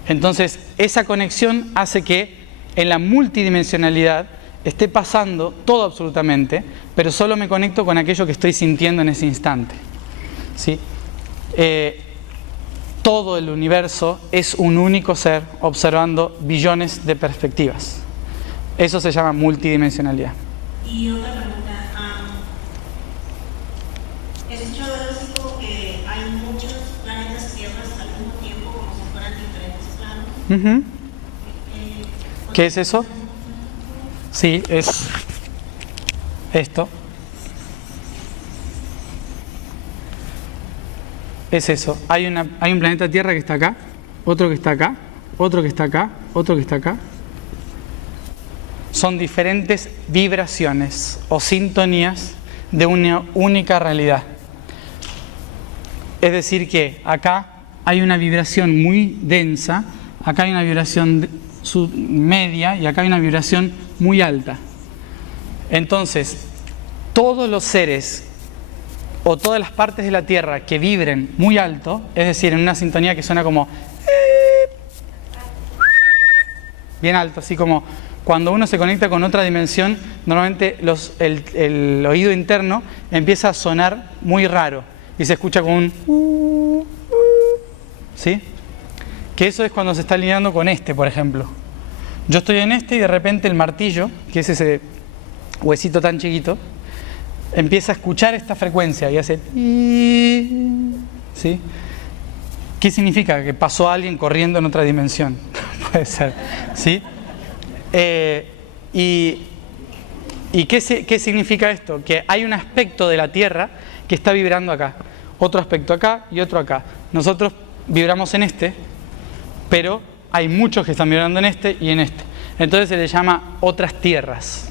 Entonces, esa conexión hace que en la multidimensionalidad esté pasando todo absolutamente, pero solo me conecto con aquello que estoy sintiendo en ese instante. ¿Sí? Todo el universo es un único ser observando billones de perspectivas. Eso se llama multidimensionalidad. Y otra pregunta, he escuchado algo así como que hay muchos planetas tierras al mismo tiempo, como si fueran diferentes planos. ¿Qué es eso? Sí, es esto. Es eso. Hay un planeta Tierra que está acá, otro que está acá, otro que está acá, otro que está acá. Son diferentes vibraciones o sintonías de una única realidad. Es decir que acá hay una vibración muy densa, acá hay una vibración media y acá hay una vibración muy alta. Entonces, todos los seres o todas las partes de la Tierra que vibren muy alto, es decir, en una sintonía que suena como bien alto, así como cuando uno se conecta con otra dimensión, normalmente el oído interno empieza a sonar muy raro y se escucha como un ¿sí? Que eso es cuando se está alineando con este, por ejemplo. Yo estoy en este y de repente el martillo, que es ese huesito tan chiquito, empieza a escuchar esta frecuencia y hace ¿sí? ¿Qué significa? Que pasó alguien corriendo en otra dimensión. Puede ser, ¿sí? ¿Y qué significa esto? Que hay un aspecto de la Tierra que está vibrando acá, otro aspecto acá y otro acá. Nosotros vibramos en este, pero hay muchos que están vibrando en este y en este. Entonces se le llama otras tierras.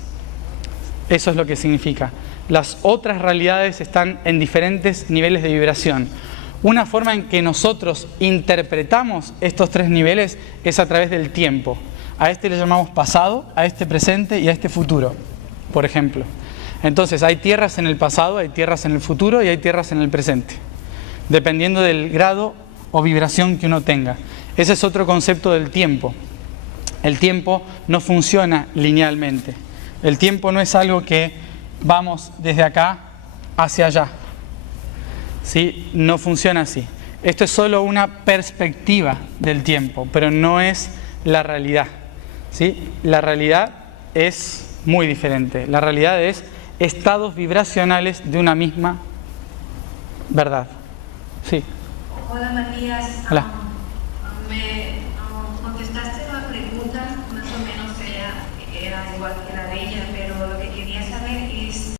Eso es lo que significa. Las otras realidades están en diferentes niveles de vibración. Una forma en que nosotros interpretamos estos tres niveles es a través del tiempo. A este le llamamos pasado, a este presente y a este futuro, por ejemplo. Entonces hay tierras en el pasado, hay tierras en el futuro y hay tierras en el presente, dependiendo del grado o vibración que uno tenga. Ese es otro concepto del tiempo. El tiempo no funciona linealmente. El tiempo no es algo que vamos desde acá hacia allá. ¿Sí? No funciona así. Esto es solo una perspectiva del tiempo, pero no es la realidad. ¿Sí? La realidad es muy diferente. La realidad es estados vibracionales de una misma verdad. Sí. Hola Matías. Hola. Me contestaste la pregunta, más o menos era igual que la de ella, pero lo que quería saber es